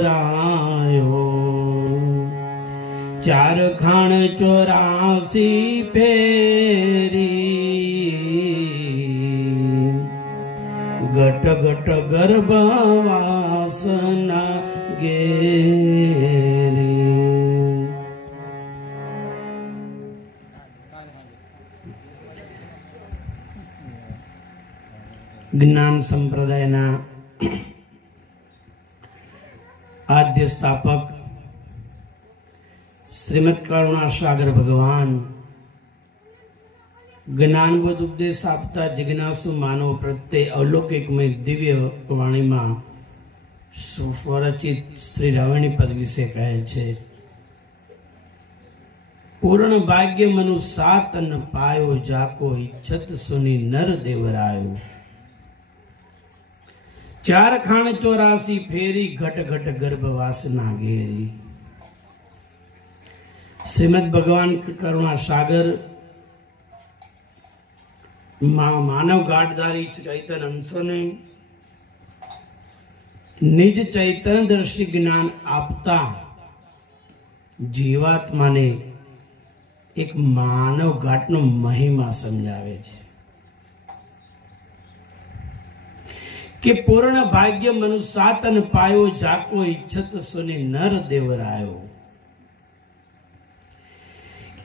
चोरायो, चार खान 84 फेरी, घट घट गर्भवासना गेरी। જ્ઞાન સંપ્રદાયના આદ્ય સ્થાપક શ્રીમદ કરુણાસાગર ભગવાન જ્ઞાનબોધ ઉપદેશ આપતા જિજ્ઞાસુ માનવ પ્રત્યે અલૌકિકમય દિવ્ય વાણીમાં સ્વરચિત શ્રી રાવણી પદ વિશે કહે છે, પૂર્ણ ભાગ્ય મનુ સાત અન્ન પાયો, જાકો ઈચ્છત સુની નર દેવરાયો, चार खान 84 फेरी, घट घट गर्भ वासना घेरी। श्रीमद भगवान करुणा सागर मानव गाढ़धारी चैतन्य अंशों ने निज चैतन्य दर्शी ज्ञान आपता जीवात्मा ने एक मानव घाट नो महिमा समझावे छे कि पूर्ण भाग्य मनु सातन पायो, जाको इच्छत सुने नर देवरायो।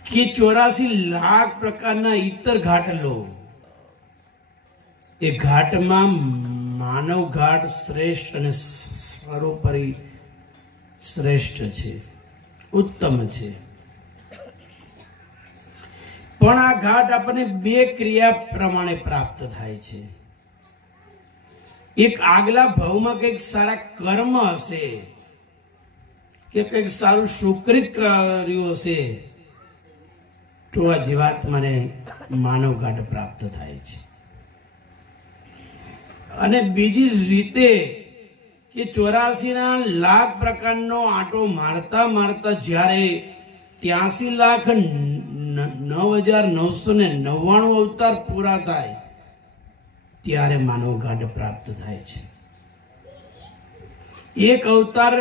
कि 84 लाख प्रकारना इतर घाट लो, ए घाट में मानव घाट श्रेष्ठ અને સર્વોપરી શ્રેષ્ઠ છે, ઉત્તમ છે। પણ આ ઘાટ આપણને બે ક્રિયા પ્રમાણે પ્રાપ્ત થાય છે। एक આગલા ભાવમાં કંઈક સારા કર્મ હશે કે કંઈક સારું સુકૃત કર્યું હશે તો આ જીવાત્માને માનવ ઘાટ પ્રાપ્ત થાય છે। અને બીજી રીતે કે 84 લાખ પ્રકારનો આંટો મારતા મારતા જ્યારે 83,09,999 અવતાર પૂરા થાય ત્યારે માનવ ઘાટ પ્રાપ્ત થાય છે। એક અવતાર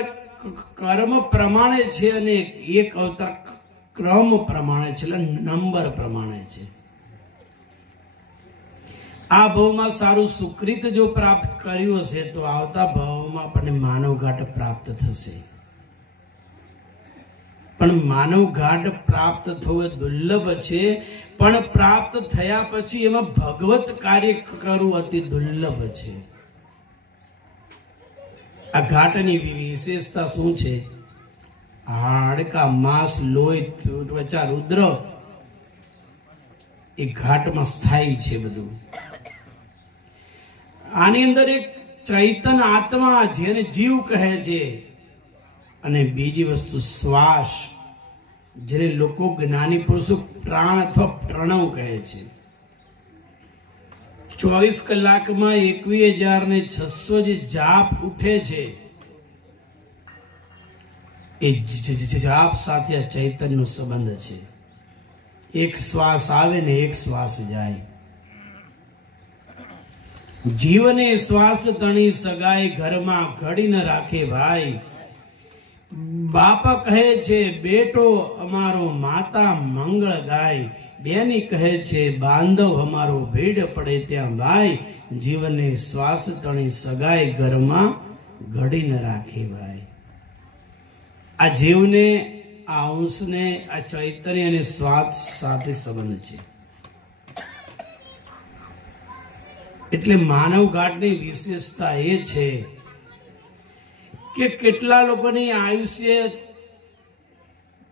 કર્મ પ્રમાણે છે અને એક અવતાર ક્રમ પ્રમાણે છે, એટલે નંબર પ્રમાણે છે। આ ભાવમાં સારું સુકૃત જો પ્રાપ્ત કર્યું હશે તો આવતા ભાવમાં આપણને માનવ ઘાટ પ્રાપ્ત થશે। પણ માનવ ઘાટ પ્રાપ્ત થવું દુર્લભ છે, પણ પ્રાપ્ત થયા પછી એમાં ભગવત કાર્ય કરવું અતિ દુર્લભ છે। આ ઘાટની વિશેષતા શું છે? હાડકા, માંસ, લોહી, ત્વચા, રુદ્ર એ ઘાટમાં સ્થાયી છે બધું। આની અંદર એક ચૈતન્ય આત્મા જેને જીવ કહે છે અને બીજી વસ્તુ શ્વાસ જેને લોકો જ્ઞાની પુરુષો પ્રાણ અથવા પ્રણવ કહે છે। 24 કલાકમાં 21,600 જે જાપ ઉઠે છે એ જાપ સાથે આ ચૈતન્યનો સંબંધ છે। એક શ્વાસ આવે ને એક શ્વાસ જાય। જીવને શ્વાસ તણી સગાઈ, ઘરમાં ઘડી ન રાખે ભાઈ। બાપા કહે છે બેટો અમારો, માતા મંગળ ગાય। બેની કહે છે બાંધવ અમારો, ભીડ પડે ત્યાં ભાઈ। જીવને શ્વાસ તણી સગાઈ, ઘરમાં ઘડી ન રાખે ભાઈ। આ જીવને, આ અંશને, આ ચૈતન્ય અને શ્વાસ સાથે સંબંધ છે। એટલે માનવ ઘાટની વિશેષતા એ છે કે કેટલા લોકોની આયુષ્ય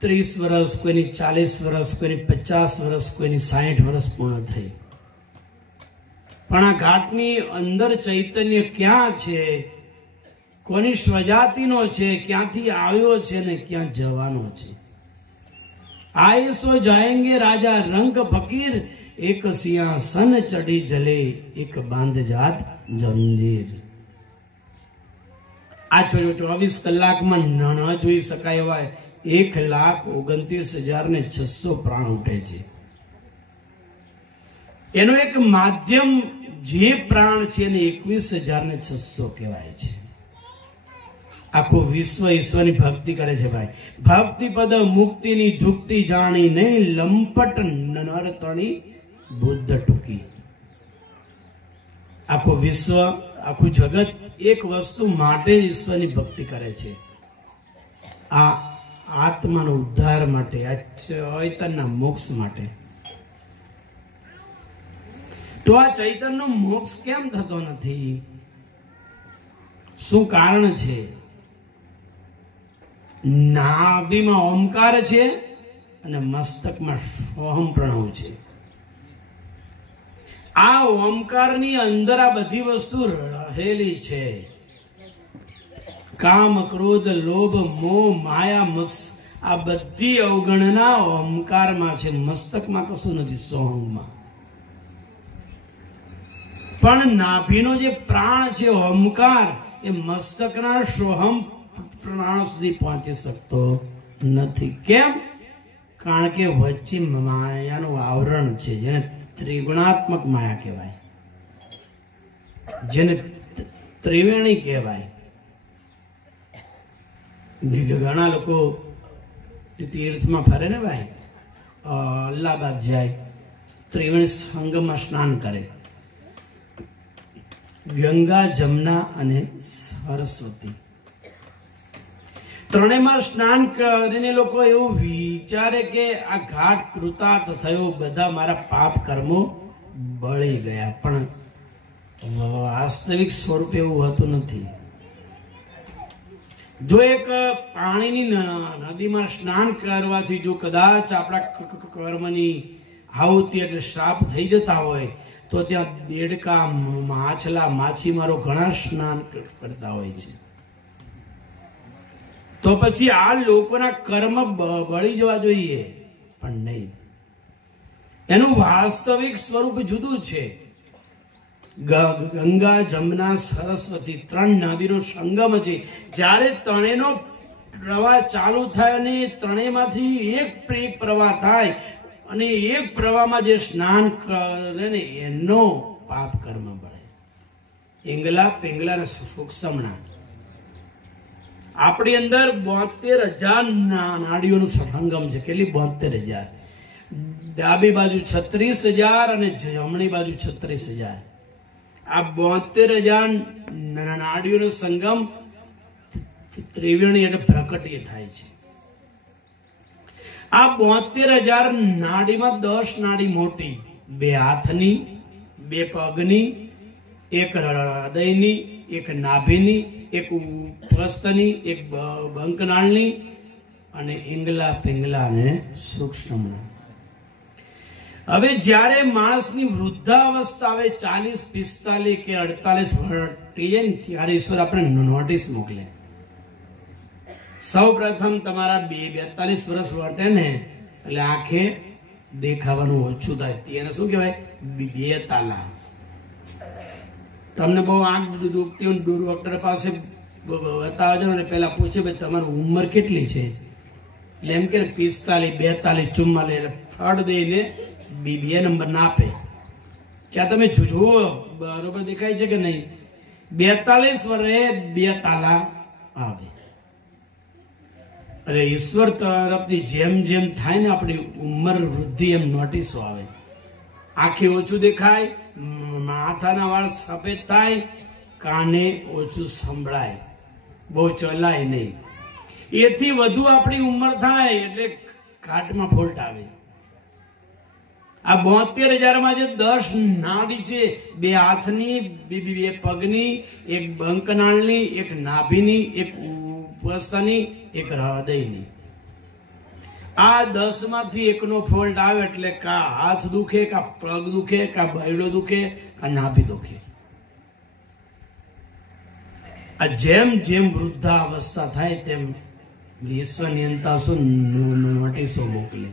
30 વર્ષ, કોઈની 40 વર્ષ, કોઈની 50 વર્ષ, કોઈની 60 વર્ષ પૂર્ણ થઈ। પણ આ ઘાટની અંદર ચૈતન્ય ક્યાં છે, કોની સ્વજાતિનો છે, ક્યાંથી આવ્યો છે ને ક્યાં જવાનો છે। आए सो जाएंगे राजा रंग फकीर, एक सिंहासन चढ़ी जले, एक बांध जात जंजीर। आ 24 કલાકમાં ન જોઈ શકાય એવા 1,29,600 પ્રાણ ઉઠે છે। એનો એક માધ્યમ જે પ્રાણ છે એને 21,600 કહેવાય છે। આખું વિશ્વ ઈશ્વરની ભક્તિ કરે છે ભાઈ. ભક્તિ પદ મુક્તિની ઝુકતી જાણી નહીં, લંપટ નરતણી બુદ્ધ ટૂંકી. આખું વિશ્વ, આખું જગત એક વસ્તુ માટે ઈશ્વરની ભક્તિ કરે છે, આ આત્માનો ઉદ્ધાર માટે, આ ચૈતન્યના મોક્ષ માટે. તો આ ચૈતન્યનો મોક્ષ કેમ થતો નથી? શું કારણ છે? નાભીમાં ઓમકાર છે અને મસ્તકમાં સોહમ પ્રણવ છે. આ ઓમકારની અંદર આ બધી વસ્તુ રહેલી છે. કામ, ક્રોધ, લોભ, મોહ, માયા, આ બધી અવગણના ઓમકારમાં છે. મસ્તકમાં કશું નથી, સોહમમાં. પણ નાભીનો જે પ્રાણ છે ઓમકાર, એ મસ્તકના સોહમ પ્રાણ સુધી પહોંચી શકતો નથી. કેમ? કારણ કે વચ્ચે માયાનું આવરણ છે, જેને ત્રિગુણાત્મક માયા કહેવાય, જેને ત્રિવેણી કહેવાય. ઘણા લોકો તીર્થમાં ફરે ને ભાઈ, અલ્હાબાદ જાય, ત્રિવેણી સંગમમાં સ્નાન કરે. ગંગા, જમના અને સરસ્વતી ત્રણેયમાં સ્નાન કરીને લોકો એવું વિચારે કે આ ઘાટ કૃતાર્થ થયો, બધા મારા પાપ કર્મો બળી ગયા. પણ વાસ્તવિક સ્વરૂપ એવું હોતું નથી. જો એક પાણીની નદીમાં સ્નાન કરવાથી જો કદાચ આપણા કર્મની આહુતિ એટલે શ્રાપ થઈ જતા હોય, તો ત્યાં દેડકા, માછલા, માછીમારો ઘણા સ્નાન કરતા હોય છે. તો પછી આ લોકોના કર્મ બળી જવા જોઈએ, પણ નહીં. એનું વાસ્તવિક સ્વરૂપ જુદું છે. ગંગા, જમના, સરસ્વતી ત્રણ નદીનો સંગમ છે. જ્યારે ત્રણેયનો પ્રવાહ ચાલુ થાય અને ત્રણેયમાંથી એક પ્રવાહ થાય અને એક પ્રવાહમાં જે સ્નાન કરે ને એનો પાપ કર્મ બળે. એંગલા, પેંગલા અને સૂક્ષ્મણા. આપણી અંદર 72,000 નાડીઓનું સંગમ છે. કેટલી? 72,000. ડાબી બાજુ 36,000 અને જમણી બાજુ 36,000. આ 72,000 નાડીઓનો સંગમ ત્રિવેણી એટલે પ્રકટીય થાય છે. આ 72,000 નાડીમાં 10 નાડી મોટી, 2 હાથની, 2 પગની, 1 હૃદયની, 1 નાભીની, 1 ઉપસ્થની, 1 બંકનાળની અને ઇંગલા, પિંગલા અને સૂક્ષ્મણા. હવે જ્યારે માણસની વૃદ્ધાવસ્થા આવે, 40, 45 કે 48 વર્ષ જાય ને, ત્યારે ઈશ્વર આપણે નોટિસ મોકલે. સૌ પ્રથમ તમારા 42 વર્ષ વટે ને એટલે આંખે દેખાવાનું ઓછું થાય. તેને શું કહેવાય? 2 તાલા. તમને બહુ આંખ દુખતી હોય, ડોક્ટર પાસે બતાવવા જાવ ને પેલા પૂછે ભાઈ તમારી ઉંમર કેટલી છે? એટલે એમ કે 45, 42, 44 એટલે થર્ડ દઈને 2 નંબર ના આપે. ક્યાં તમે જુઓ બરોબર દેખાય છે કે નહીં? 42 વર્ષે 2 તાલા આવે. અરે ઈશ્વર તરફથી જેમ જેમ થાય ને આપણી ઉંમર વૃદ્ધિ, એમ નોટિસો આવે. આંખે ઓછું દેખાય, માથાના વાળ સફેદ થાય, કાને ઓછું સંભળાય, બહુ ચલાય નહીં. એથી વધુ આપણી ઉંમર થાય એટલે ઘાટમાં ફોલ્ટ આવે. આ 72,000 જે 10 નાડી છે, 2 હાથની, 2 પગની, 1 બંકનાળની, 1 નાભીની, 1 ઉપસ્થાની, 1 હૃદયની. આ 10 માંથી એકનો ફોલ્ટ આવે એટલે કા હાથ દુખે, કા પગ દુખે, કા બૈડો દુખે, કા નાભી દુખે. આ જેમ જેમ વૃદ્ધાવસ્થા થાય તેમ વિશ્વ નિયંતા નોટિસો મોકલે.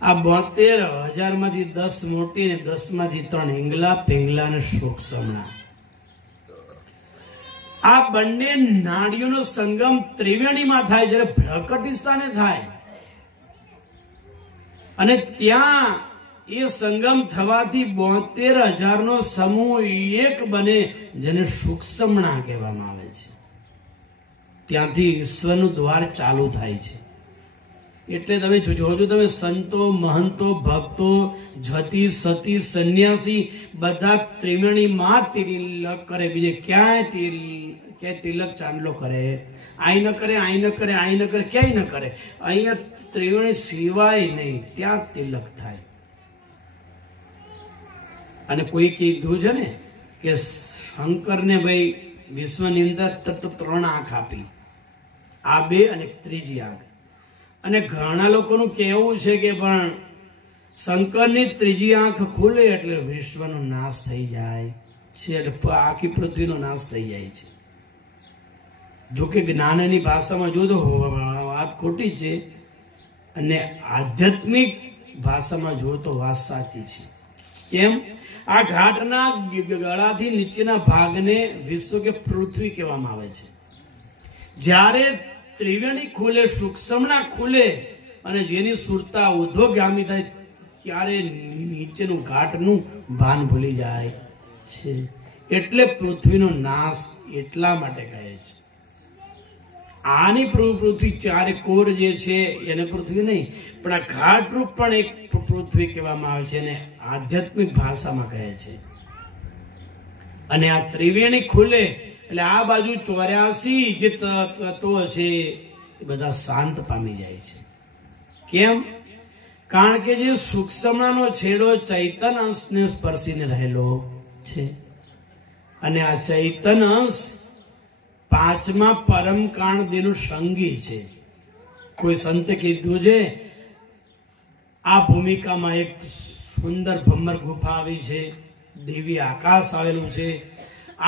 આ 72,000 માંથી 10 મોટી ને 10 માંથી 3 ઇંગલા, પેંગલા અને સૂક્ષ્મણા. આ બંને નાડીઓનો સંગમ ત્રિવેણીમાં થાય, જ્યારે પ્રકટી સ્થાને થાય. અને ત્યાં એ સંગમ થવાથી 72,000 નો સમૂહ એક બને, જેને સૂક્ષ્મણા કહેવામાં આવે છે. ત્યાંથી ઈશ્વરનું દ્વાર ચાલુ થાય છે. એટલે તમે જોજો, તમે સંતો, મહંતો, ભક્તો, જતી, સતી, સંન્યાસી બધા ત્રિવેણીમાં તિલક કરે, બીજે ક્યાંય તિલક ચાંદલો કરે? અહીં ન કરે, અહીં ન કરે, અહીં ન કરે, ક્યાંય ન કરે. અહીંયા ત્રિવેણી સિવાય નહીં, ત્યાં તિલક થાય. અને કોઈ કીધું છે ને કે શંકરને ભાઈ વિશ્વની અંદર 3 આંખ આપી, આ 2 અને ત્રીજી આંખ. અને ઘણા લોકોનું કહેવું છે કે પણ શંકરની ત્રીજી આંખ ખુલે એટલે વિશ્વનો નાશ થઈ જાય છે, એટલે આખી પૃથ્વીનો નાશ થઈ જાય છે. જોકે જ્ઞાનની ભાષામાં જો તો વાત ખોટી છે, અને આધ્યાત્મિક ભાષામાં જો તો વાત સાચી છે. કેમ? આ ઘાટના ગળાથી નીચેના ભાગને વિશ્વ કે પૃથ્વી કહેવામાં આવે છે. જ્યારે ત્રિવેણી ખુલે, સૂક્ષ્મણા ખુલે અને જેની સુરતા ઉધોગામી થાય ત્યારે નીચેનું ઘાટનું ભાન ભૂલી જાય છે. એટલે પૃથ્વીનો નાશ એટલા માટે કહે છે. આની પૃથ્વી ચારે કોર જે છે એને પૃથ્વી નહીં, પણ આ ઘાટરૂપ પણ એક પૃથ્વી કહેવામાં આવે છે, અને આધ્યાત્મિક ભાષામાં કહે છે. અને આ ત્રિવેણી ખુલે એટલે આ બાજુ 84 જે તત્વો છે એ બધા શાંત પામી જાય છે. કેમ? કારણ કે જે સૂક્ષ્મનો છેડો ચૈતન અંશને સ્પર્શીને રહેલો છે, અને આ ચૈતન અંશ 5મા પરમ કાણદીનું સંગી છે. કોઈ સંતે કીધું છે આ ભૂમિકામાં એક સુંદર ભમ્મર ગુફા આવી છે, દિવ્ય આકાશ આવેલું છે,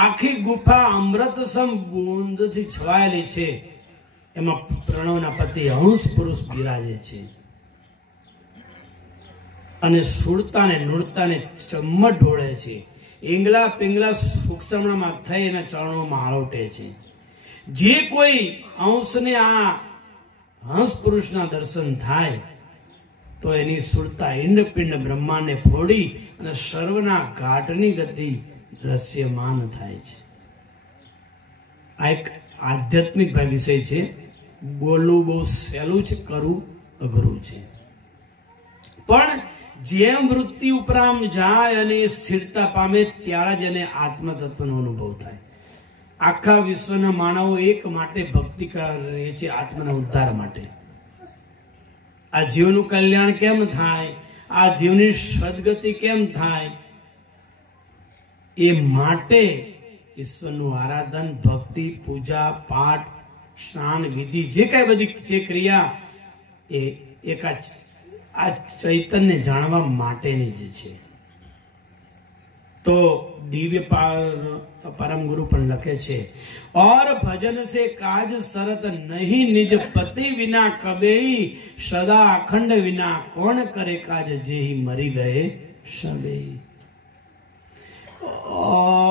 આખી ગુફા અમૃતસમ બુંદથી છવાયેલી છે. એમાં પ્રણવના પતિ હંસ પુરુષ બિરાજે છે, અને સુરતાને નૃતાને ચમ્મટ ઢોળે છે. ઈંગલા પિંગલા સૂક્ષ્મણામાં થઈ એના ચરણોમાં આળોટે છે. જે કોઈ અંશને આ હંસ પુરુષના દર્શન થાય તો એની સુરતા ઈંડપિંડ બ્રહ્માંડને ફોડી અને સર્વના ઘાટની ગતિ દ્રશ્યમાન થાય છે. આ એક આધ્યાત્મિક વિષય છે. બોલવું બહુ સહેલું છે, કરવું અઘરું છે. પણ જેમ વૃત્તિ ઉપરામ જાય અને સ્થિરતા પામે ત્યારે જ એને આત્મતત્વનો અનુભવ થાય. આખા વિશ્વના માનવો એક માટે ભક્તિ કરે છે, આત્મના ઉદ્ધાર માટે. આ જીવનું કલ્યાણ કેમ થાય, આ જીવની સદગતિ કેમ થાય, એ માટે ઈશ્વરનું આરાધન, ભક્તિ, પૂજા, પાઠ, સ્નાન, વિધિ, જે કઈ બધી જે ક્રિયા એ એક આ ચૈતન્ય જાણવા માટેની જ છે. તો દિવ્ય પરમ ગુરુ પણ લખે છે, और भजन से काज सरत नहीं, निज पति विना कबेई, सदा अखंड विना कौन करे काज, जेहि मरी गए सबेई.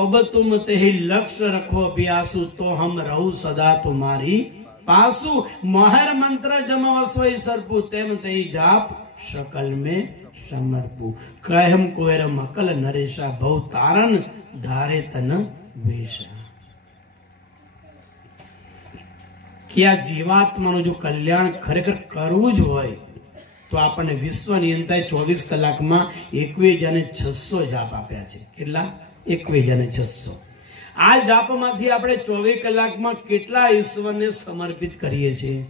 अब तुम तेहि लक्ष्य रखो अभ्यासु, तो हम रहू सदा तुम्हारी पासु. महर मंत्र जमवस्वई सरपु, तेम तेहि जाप सकल में समर्पु. कहम कोयर मकल नरेशा, भव तारन धारे तन वेशा. કે આ જીવાત્માનું જો કલ્યાણ ખરેખર કરવું જ હોય તો આપણને વિશ્વ નિયંતાએ 24 કલાકમાં 21,600 જાપ આપ્યા છે. કેટલા? 21,600. આ જાપમાંથી આપણે 24 કલાકમાં કેટલા ઈશ્વરને સમર્પિત કરીએ છીએ?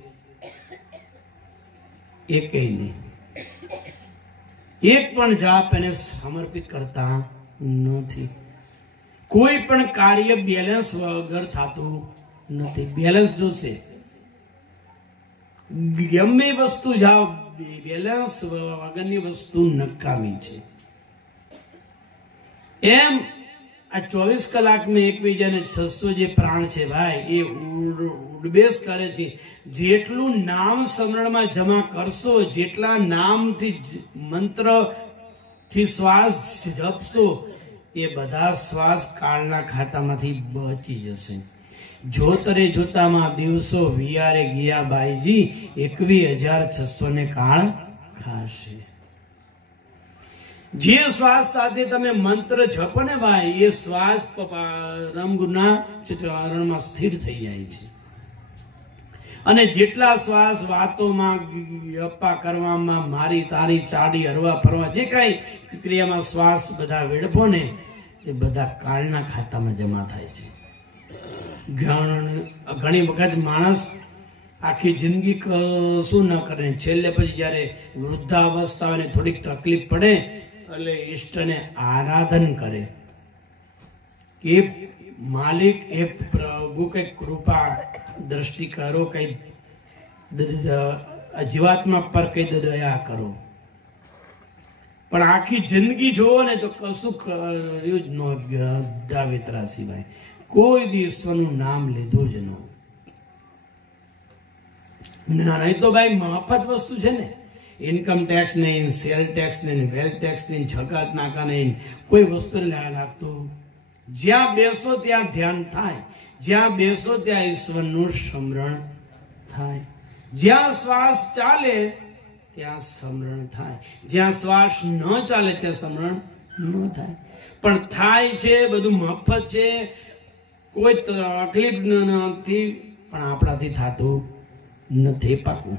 એકેય નહીં. એક પણ જાપ એને સમર્પિત કરતા નથી. કોઈ પણ કાર્ય બેલેન્સ વગર થતું નથી. બેલેન્સ જોશે. ગમે વસ્તુ જાઓ, બેલેન્સ વગરની વસ્તુ નકામી છે. એમ આ 24 કલાકમાં 21,600 જે પ્રાણ છે ભાઈ, એ ઉડબેસ કરે છે. જેટલું નામ સ્મરણમાં જમા કરશો, જેટલા નામથી મંત્ર થી શ્વાસ જપશો, એ બધા શ્વાસ કાળના ખાતામાંથી બચી જશે. જોતરે જોતામાં દિવસો વિયારે ગયા બાઈજી, 21,600 ને કાળ ખાશે. જે શ્વાસ સાથે તમે મંત્ર જપો ને ભાઈ, એ શ્વાસ પરમ ગુરુના ચરણમાં સ્થિર થઈ જાય છે. અને જેટલા શ્વાસ વાતોમાં, ગપ્પા કરવામાં, મારી તારી ચાડી, હરવા ફરવા, જે કાંઈ ક્રિયામાં શ્વાસ બધા વેડફો ને એ બધા કાળના ખાતામાં જમા થાય છે. ઘણી વખત માણસ આખી જિંદગી કશું ન કરે, છેલ્લે પછી જયારે વૃદ્ધાવસ્થા અને થોડીક તકલીફ પડે એટલે ઈષ્ટને આરાધન કરે કે માલિક એ પ્રભુ કઈ કૃપા દ્રષ્ટિ કરો, કઈ જીવાત્મા પર કઈ દયા કરો. પણ આખી જિંદગી જોવો ને તો કશું કર્યું જ ન, દાવેતરા સિવાય કોઈ ઈશ્વરનું નામ લીધું જ ન. નહીં તો ભાઈ મફત વસ્તુ છે ને, ઇન્કમ ટેક્સ નહીં, સેલ ટેક્સ નહીં, વેલ્થ ટેક્સ નહીં, છકાત નાકા નહીં, કોઈ વસ્તુ લાગતું. જ્યાં બેસો ત્યાં ધ્યાન થાય, જ્યાં બેસો ત્યાં ઈશ્વરનું સ્મરણ થાય. જ્યાં શ્વાસ ચાલે ત્યાં સ્મરણ થાય, જ્યાં શ્વાસ ન ચાલે ત્યાં સ્મરણ ન થાય. પણ થાય છે, બધું મફત છે, કોઈ તકલીફ નથી, પણ આપણાથી થતું નથી પાકું.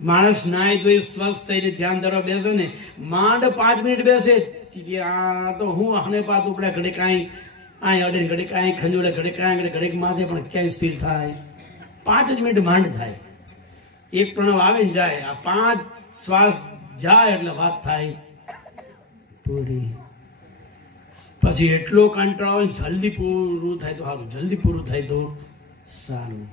માણસ નાય તો સ્વસ્થ થઈને ધ્યાન ધરવા બેસે ને, માંડ 5 મિનિટ બેસે, આ તો હું આને પાત ઉપડે, ઘડે કાંઈ આ અડે, ઘડે કાંઈ ખંજોડે, ઘડે કાંઈ ઘડેક માથે, પણ ક્યાંય સ્થિર થાય 5 જ મિનિટ માંડ થાય. એક પ્રણવ આવે ને જાય, આ 5 શ્વાસ જાય એટલે વાત થાય પૂરી. પછી એટલો કંટાળો આવે, જલ્દી પૂરું થાય તો સારું, જલ્દી પૂરું થાય તો સારું.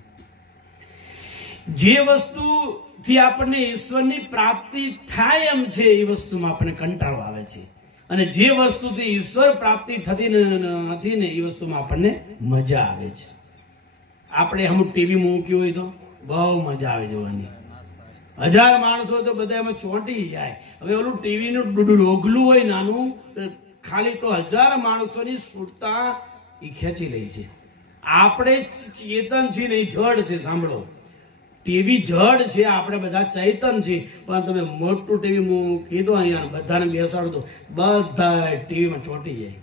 જે વસ્તુથી આપણને ઈશ્વરની પ્રાપ્તિ થાય એમ છે એ વસ્તુમાં આપણને કંટાળો આવે છે, અને જે વસ્તુથી ઈશ્વર પ્રાપ્તિ થતી નથી ને એ વસ્તુમાં આપણને મજા આવે છે. આપણે અમુક ટીવી મૂક્યું હોય તો બહુ મજા આવે જોવાની, 1000 માણસો તો બધા એમાં ચોંટી જાય. હવે ઓલું ટીવીનું ડોગલું હોય નાનું, ખાલી તો 1000 માણસોની સુરતા એ ખેંચી લે છે. આપણે ચેતન છીએ ને એ જડ છે. સાંભળો, ટીવી જડ છે, આપણે બધા ચૈતન છે. પણ તમે મોટું ટીવી મૂકી દો અહીંયા, બધાને બેસાડો તો બધા ટીવીમાં ચોંટી જાય.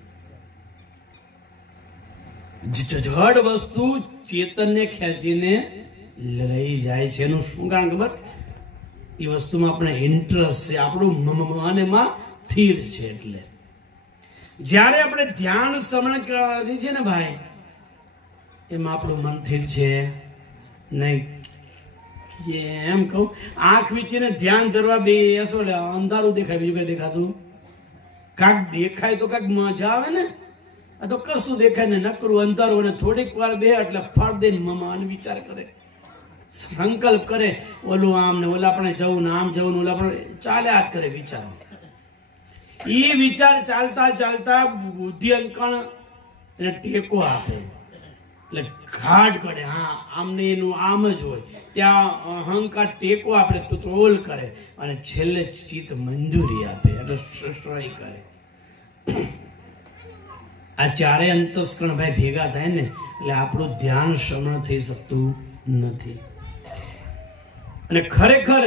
જડ વસ્તુ ચેતનને ખેંચીને લઈ જાય છે. એનું શું કારણ ખબર? એ વસ્તુમાં આપણે ઇન્ટરેસ્ટ છે, આપણું મનમાં સ્થિર છે. એટલે જ્યારે આપણે ધ્યાન શ્રવણ કરીએ છીએ ને ભાઈ, એમાં આપણું મન સ્થિર છે નહીં. એમ કહું, આંખ વીચીને ધ્યાન ધરવા બેસો એટલે અંધારું દેખાય, બીજું કઈ દેખાતું? કાંક દેખાય તો કાંક મજા આવે ને. આ તો કશું દેખાય ને, નકરું અંધારું. અને થોડીક વાર બે એટલે ફળ દઈને મમ્મા વિચાર કરે, સંકલ્પ કરે, ઓલું આમ ને ઓલા આપણે જવું ને આમ જવું ને ઓલા આપણે ચાલ્યા જ કરે વિચારો. એ વિચાર ચાલતા ચાલતા બુદ્ધિ અંકણ એને ટેકો આપે, એટલે ઘાટ કરે. હા, આમને એનું આમ જ હોય, ત્યાં અહંકાર ટેકો આપણે તો તોલ કરે, અને છેલ્લે ચિત્ત મંજૂરી આપે, એટલે શ્રય કરે. આ ચારેય અંતસ્કરણ ભાઈ ભેગા થાય ને એટલે આપણું ધ્યાન શ્રવણ થઈ શકતું નથી. અને ખરેખર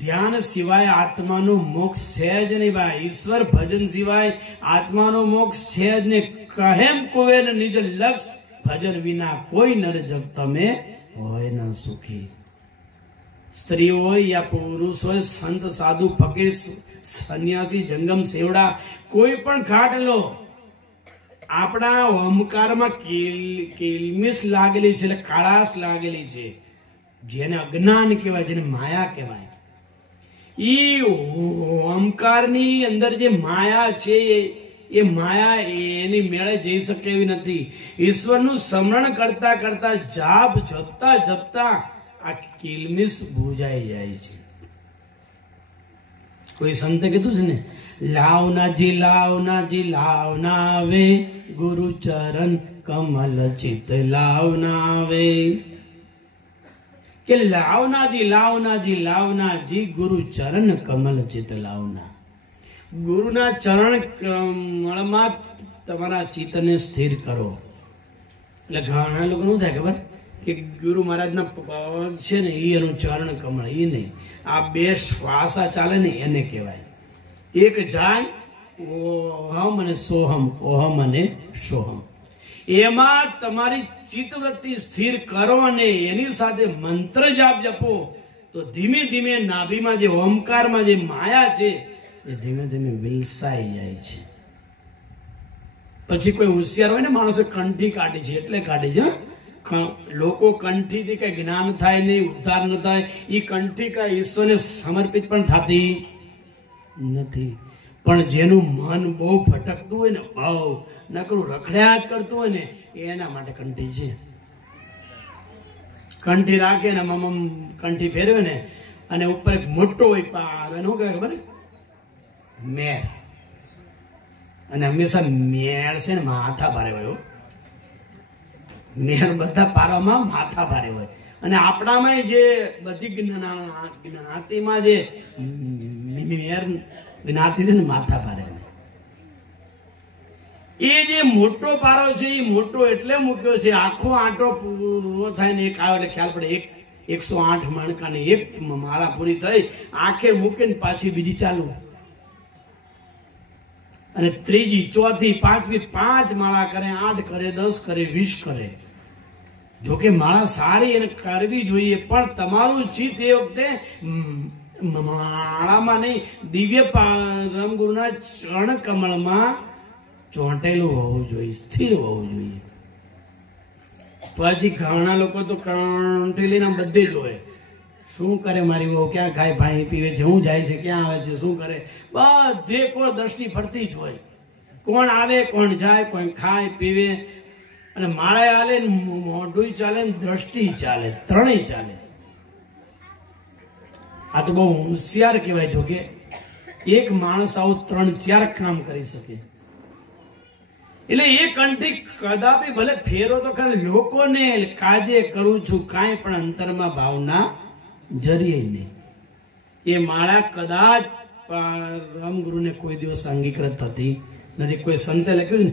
ધ્યાન સિવાય આત્માનો મોક્ષ છે જ નહીં ભાઈ. ઈશ્વર ભજન સિવાય આત્માનો મોક્ષ છે જ નહીં. કહેમ કોવે નિજ લક્ષ, ભજન વિના કોઈ નર જગ તમે હોય ના સુખી. સ્ત્રી હોય યા પુરુષ હોય, સંત સાધુ ફકીર સંન્યાસી જંગમ સેવડા, કોઈ પણ ઘાટ લો, આપણા ઓમકારમાં કિલમિશ લાગેલી છે, એટલે કાળાશ લાગેલી છે, જેને અજ્ઞાન કહેવાય, જેને માયા કહેવાય. ઈ ઓમકારની અંદર જે માયા છે એ માયા એની મેળે જઈ શકે એવી નથી. ઈશ્વરનું સ્મરણ કરતા કરતા જાપ જપતા જપતા આ કિલમિશ ભૂજાઈ જાય છે. કોઈ સંતે કીધું છે ને, લાવનાજી લાવનાજી લાવનાવે, ગુરુ ચરણ કમલ ચિત લાવનાવે. કે લાવનાજી લાવનાજી લાવનાજી, ગુરુ ચરણ કમલ ચિત લાવના. ગુરુના ચરણ કમળમાં તમારા ચિત્તને સ્થિર કરો. એટલે ઘણા લોકો શું થાય ખબર, કે ગુરુ મહારાજના પગ છે ને એ એનું ચરણ કમળ, એ નહીં. આ બે શ્વાસા ચાલે ને એને કહેવાય. એક જાય ઓહમ અને સોહમ, ઓહમ અને સોહમ. એમાં તમારી ચિત્તવૃત્તિ સ્થિર કરો અને એની સાથે મંત્ર જાપ જપો તો ધીમે ધીમે નાભીમાં જે ઓમકારમાં જે માયા છે એ ધીમે ધીમે વિલસાઈ જાય છે. પછી કોઈ હોશિયાર હોય ને માણસો કંઠી કાઢી છે એટલે કાઢી છે. લોકો કંઠીથી કઈ જ્ઞાન થાય નહીં, ઉદ્ધાર ન થાય. એ કંઠી કઈ ઈશ્વરને સમર્પિત પણ થતી નથી. પણ જેનું મન બહુ ભટકતું હોય ને, બહુ નકરું રખડ્યા જ કરતું હોય ને, એના માટે કંઠી છે. કંઠી રાખે ને કંઠી ફેરવે ને અને ઉપર એક મોટો હોય પાર, એને શું કહેવાય ખબર? મેર. અને હંમેશા મેર છે ને માથા ભારે હોય. મેર બધા પારામાં માથા ભારે હોય. અને આપણામાં જે બધી જ્ઞાતિમાં જે મેર જ્ઞાતિ છે ને માથા ભારે હોય. એ જે મોટો પારો છે એ મોટો એટલે મૂક્યો છે, આખો આંટો પૂરો થાય ને એક આવે એટલે ખ્યાલ પડે 108 મણકાની એક માળા પૂરી થઈ, આંખે મૂકીને પાછી બીજી ચાલુ, અને ત્રીજી, ચોથી, પાંચમી 5 માળા કરે, 8 કરે, 10 કરે, 20 કરે. જોકે માળા સારી અને કરવી જોઈએ, પણ તમારું ચિત્ત એ વખતે માળામાં નહીં, દિવ્ય પરમગુરુના ચરણ કમળમાં ચોંટેલું હોવું જોઈએ, સ્થિર હોવું જોઈએ. પછી ઘણા લોકો તો કંઠીલીના બધે જ હોય. શું કરે મારી બહુ, ક્યાં ખાય ભાઈ પીવે છે, શું જાય છે, ક્યાં આવે છે, શું કરે, બધે કોઈ દ્રષ્ટિ ફરતી જ હોય. કોણ આવે કોણ જાય, કોઈ ખાય પીવે, અને માળા હાલે, મોઢું ચાલે, દ્રષ્ટિ ચાલે, ત્રણેય ચાલે. આ તો બહુ હોશિયાર કહેવાય. જો કે એક માણસ આવું 3-4 કામ કરી શકે. એટલે એ કંઠી કદાપી ભલે ફેરો તો ખરા, લોકોને કાજે કરું છું, કાંઈ પણ અંતરમાં ભાવના જરીએ નહીં. એ માળા કદાચ રામગુરુને કોઈ દિવસ અંગીકૃત થતી નથી. કોઈ સંતે લખ્યું ને,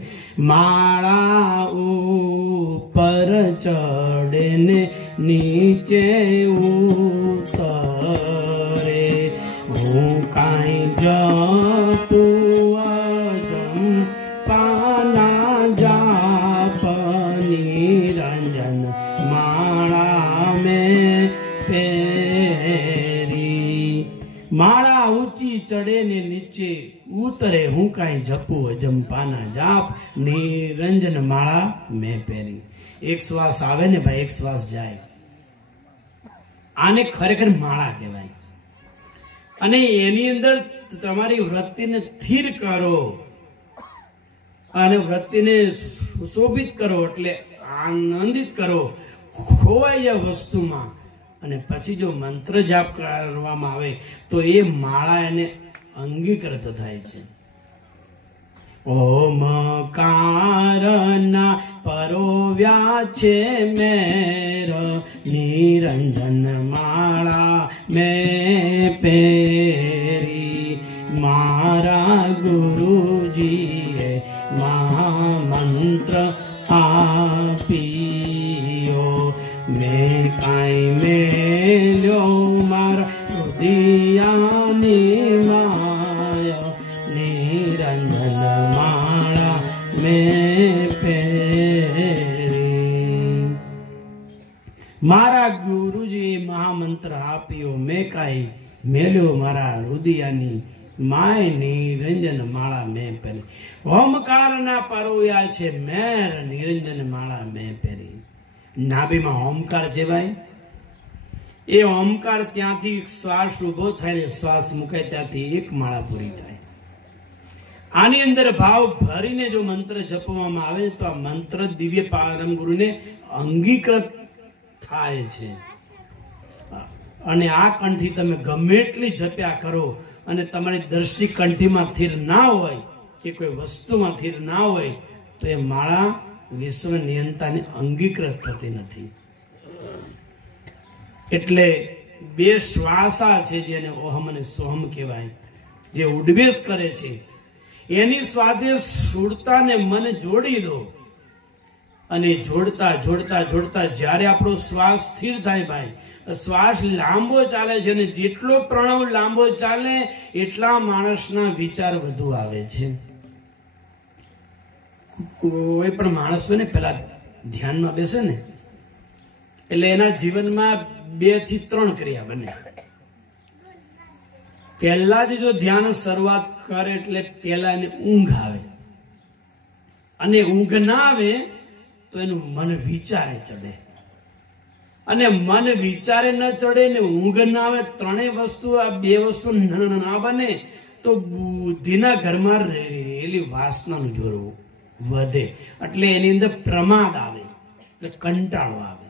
માળા ઉપર ચડે ને નીચે ઉતરે, હું કાંઈ જપું પાના જાપ નિરંજન માળા મેં ફેરી. માળા ઊંચી ચડે ને નીચે ઉતરે, હું કાંઈ જપું અજંપાના જાપ નિરંજન માળા મેં પહેરી. એક શ્વાસ આવે ને ભાઈ, એક શ્વાસ જાય. આને ખરેખર માળા કહેવાય. અને એની અંદર તમારી વૃત્તિને સ્થિર કરો અને વૃત્તિને સુશોભિત કરો, એટલે આનંદિત કરો, ખોવાઈ જાય વસ્તુમાં. અને પછી જો મંત્ર જાપ કરવામાં આવે તો એ માળા એને અંગીકૃત થાય છે. ઓમકારના પરોવ્યા છે મેર, નિરંજન માળા મેં પહેરી. મારા ગુરુજીએ મહામંત્ર આપ્યો, મેં કાંઈ મેલ્યો મારા હૃદયાની માયા, નિરંજન માળા મેં પહેરી. મારા ગુરુજીએ મહામંત્ર આપ્યો, મેં કાંઈ મેલ્યો મારા હૃદયાની માય, નિરંજન માળા મેં પહેરી. ઓમકારના પરોવ્યા છે મેર, નિરંજન માળા મેં પહેરી. નાભીમાં ઓમકાર છે ભાઈ. એ ઓમકાર ત્યાંથી શ્વાસ ઉભો થાય ને શ્વાસ મુકાય ત્યાંથી એક માળા પૂરી થાય. આની અંદર ભાવ ભરીને જો મંત્ર જપવામાં આવે તો આ મંત્ર દિવ્ય પરમ ગુરુને અંગીકૃત થાય છે. અને આ કંઠી તમે ગમે એટલી જપ્યા કરો અને તમારી દ્રષ્ટિ કંઠીમાં સ્થિર ના હોય કે કોઈ વસ્તુમાં સ્થિર ના હોય તો એ માળા વિશ્વ નિયંતાને અંગીકૃત થતી નથી. એટલે 2 શ્વાસા છે જેને ઓહમ અને સોહમ કહેવાય, જે ઉડવેશ કરે છે. એની સાથે સુરતા ને મન જોડી દો અને જોડતા જોડતા જોડતા જ્યારે આપણો શ્વાસ સ્થિર થાય ભાઈ, શ્વાસ લાંબો ચાલે છે અને જેટલો પ્રણવ લાંબો ચાલે એટલા માણસના વિચાર વધુ આવે છે. કોઈ પણ માણસ હોય ને પેલા ધ્યાનમાં બેસે ને એટલે એના જીવનમાં 2 થી 3 ક્રિયા બને. પહેલા જ જો ધ્યાન શરૂઆત કરે એટલે પહેલા એને ઊંઘ આવે, અને ઊંઘ ના આવે તો એનું મન વિચારે ચડે, અને મન વિચારે ન ચડે ને ઊંઘ ના આવે, ત્રણેય વસ્તુ, આ 2 વસ્તુ ના બને તો બુદ્ધિના ઘરમાં રહેલી વાસનાનું જોર વધે, એટલે એની અંદર પ્રમાદ આવે, એટલે કંટાળો આવે.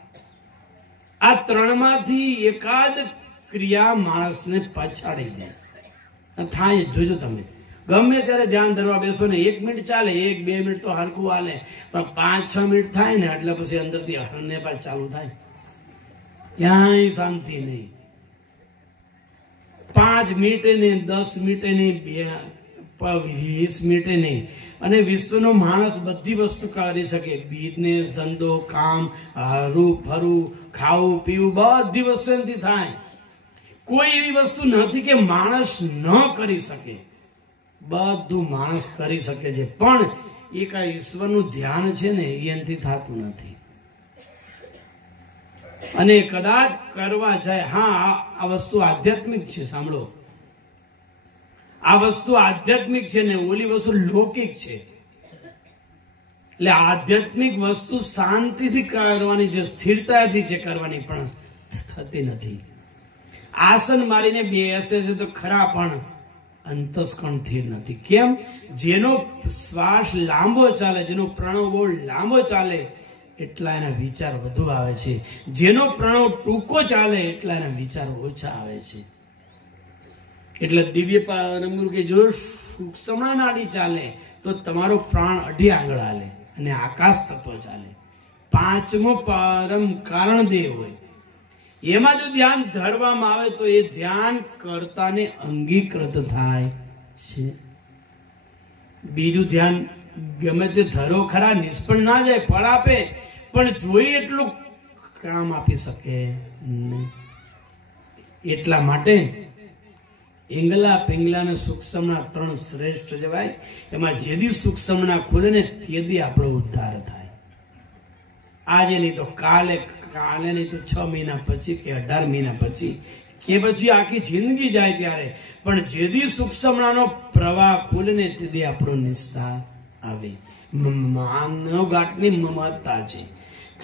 આ 3માંથી એકાદ ક્રિયા માણસને પછાડી દે થાય. જોજો તમે ગમે ત્યારે ધ્યાન ધરવા બેસો ને 1 મિનિટ ચાલે, 1-2 મિનિટ તો હરખું હાલે, પણ 5-6 મિનિટ થાય ને એટલે પછી અંદરથી હરને પાછ ચાલુ થાય, ક્યાંય શાંતિ નહીં. 5 મિનિટે નહીં, 10 મિનિટે નહીં, 20 મિનિટે નહીં. અને વિશ્વનો માણસ બધી વસ્તુ કરી શકે, બિઝનેસ, ધંધો, કામ, હરવું ફરવું, ખાવું પીવું, બધી વસ્તુ એનાથી થાય. કોઈ એવી વસ્તુ નથી કે માણસ ન કરી શકે, બધું માણસ કરી શકે છે, પણ એક આ ઈશ્વરનું ધ્યાન છે ને એ એનાથી થતું નથી. અને કદાચ કરવા જાય, હા આ વસ્તુ આધ્યાત્મિક છે, સાંભળો, આ વસ્તુ આધ્યાત્મિક છે ને ઓલી વસ્તુ લૌકિક છે. એટલે આધ્યાત્મિક વસ્તુ શાંતિથી કરવાની છે, સ્થિરતાથી છે કરવાની, પણ થતી નથી. આસન મારીને બેસે છે તો ખરા, પણ અંતસ્કણ સ્થિર નથી. કેમ? જેનો શ્વાસ લાંબો ચાલે, જેનો પ્રણવ બહુ લાંબો ચાલે એટલા એના વિચાર વધુ આવે છે, જેનો પ્રણવ ટૂંકો ચાલે એટલા એના વિચાર ઓછા આવે છે. એટલે દિવ્ય પરમગુરુ કે જો સૂક્ષ્મ નાડી ચાલે તો તમારો પ્રાણ 2.5 આંગળ હાલે, અને આકાશ તત્વ ચાલે. 5મો પરમ કારણ દેવ હોય, એમાં જો ધ્યાન ધરવામાં આવે તો એ ધ્યાન કરતાને અંગીકૃત થાય છે. બીજું ધ્યાન ગમે તે ધરો ખરા, નિષ્ફળ ના જાય, ફળ આપે, પણ જોઈએ એટલું કામ આપી શકે નહીં. એટલા માટે ઈંગલા પિંગલા ને સૂક્ષ્મના 3 શ્રેષ્ઠ જવાય. એમાં જેદી સૂક્ષ્મના ખુલે ને તેદી આપણો ઉદ્ધાર થાય. આજે નહીં તો કાલે, કાલે નહીં તો 6 મહિના પછી કે 18 મહિના પછી કે પછી આખી જિંદગી જાય ત્યારે, પણ જેદી સૂક્ષ્મણાનો પ્રવાહ ખુલે ને તેદી આપણો નિસ્તાર આવે. માનવ ગાંઠની મમતા છે.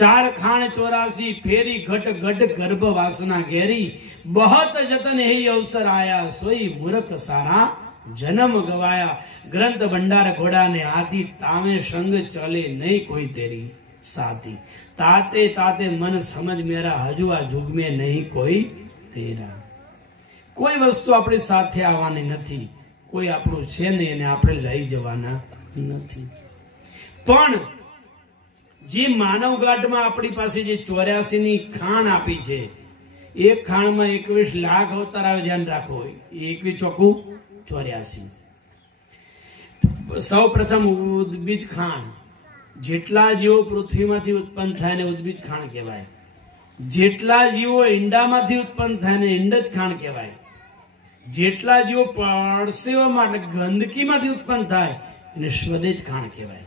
4 ખાણ 84 ફેરી ઘટ ઘટ ગર્ભ વાસના ઘેરી, બહત જતન હે અવસર આયા, સોઈ મૂર્ખ સારા જન્મ ગવાયા. ગ્રંથ ભંડાર ઘોડા ને હાથી, તામે સંગ ચલે નહીં કોઈ તેરી સાથી. તાતે તાતે મન સમજ મેરા, હજુ આ જુગ में નહીં કોઈ તેરા. કોઈ વસ્તુ આપણી સાથે આવવાની નથી, કોઈ આપણું છે નહીં અને આપણે લઈ જવાના નથી. પણ જે માનવ ગાંઠમાં આપણી પાસે જે 84 ની ખાણ આપી છે, એક ખાણમાં 21 લાખ અવતાર આવે, ધ્યાન રાખો. 21 ચોખ્ખું 84. સૌ પ્રથમ ઉદ્બીજ ખાણ, જેટલા જીવો પૃથ્વીમાંથી ઉત્પન્ન થાય ને ઉદ્બીજ ખાણ કહેવાય. જેટલા જીવો ઈંડામાંથી ઉત્પન્ન થાય ને ઈંડ જ ખાણ કહેવાય. જેટલા જીવો પરસેવામાં એટલે ગંદકીમાંથી ઉત્પન્ન થાય એને સ્વદેજ ખાણ કહેવાય.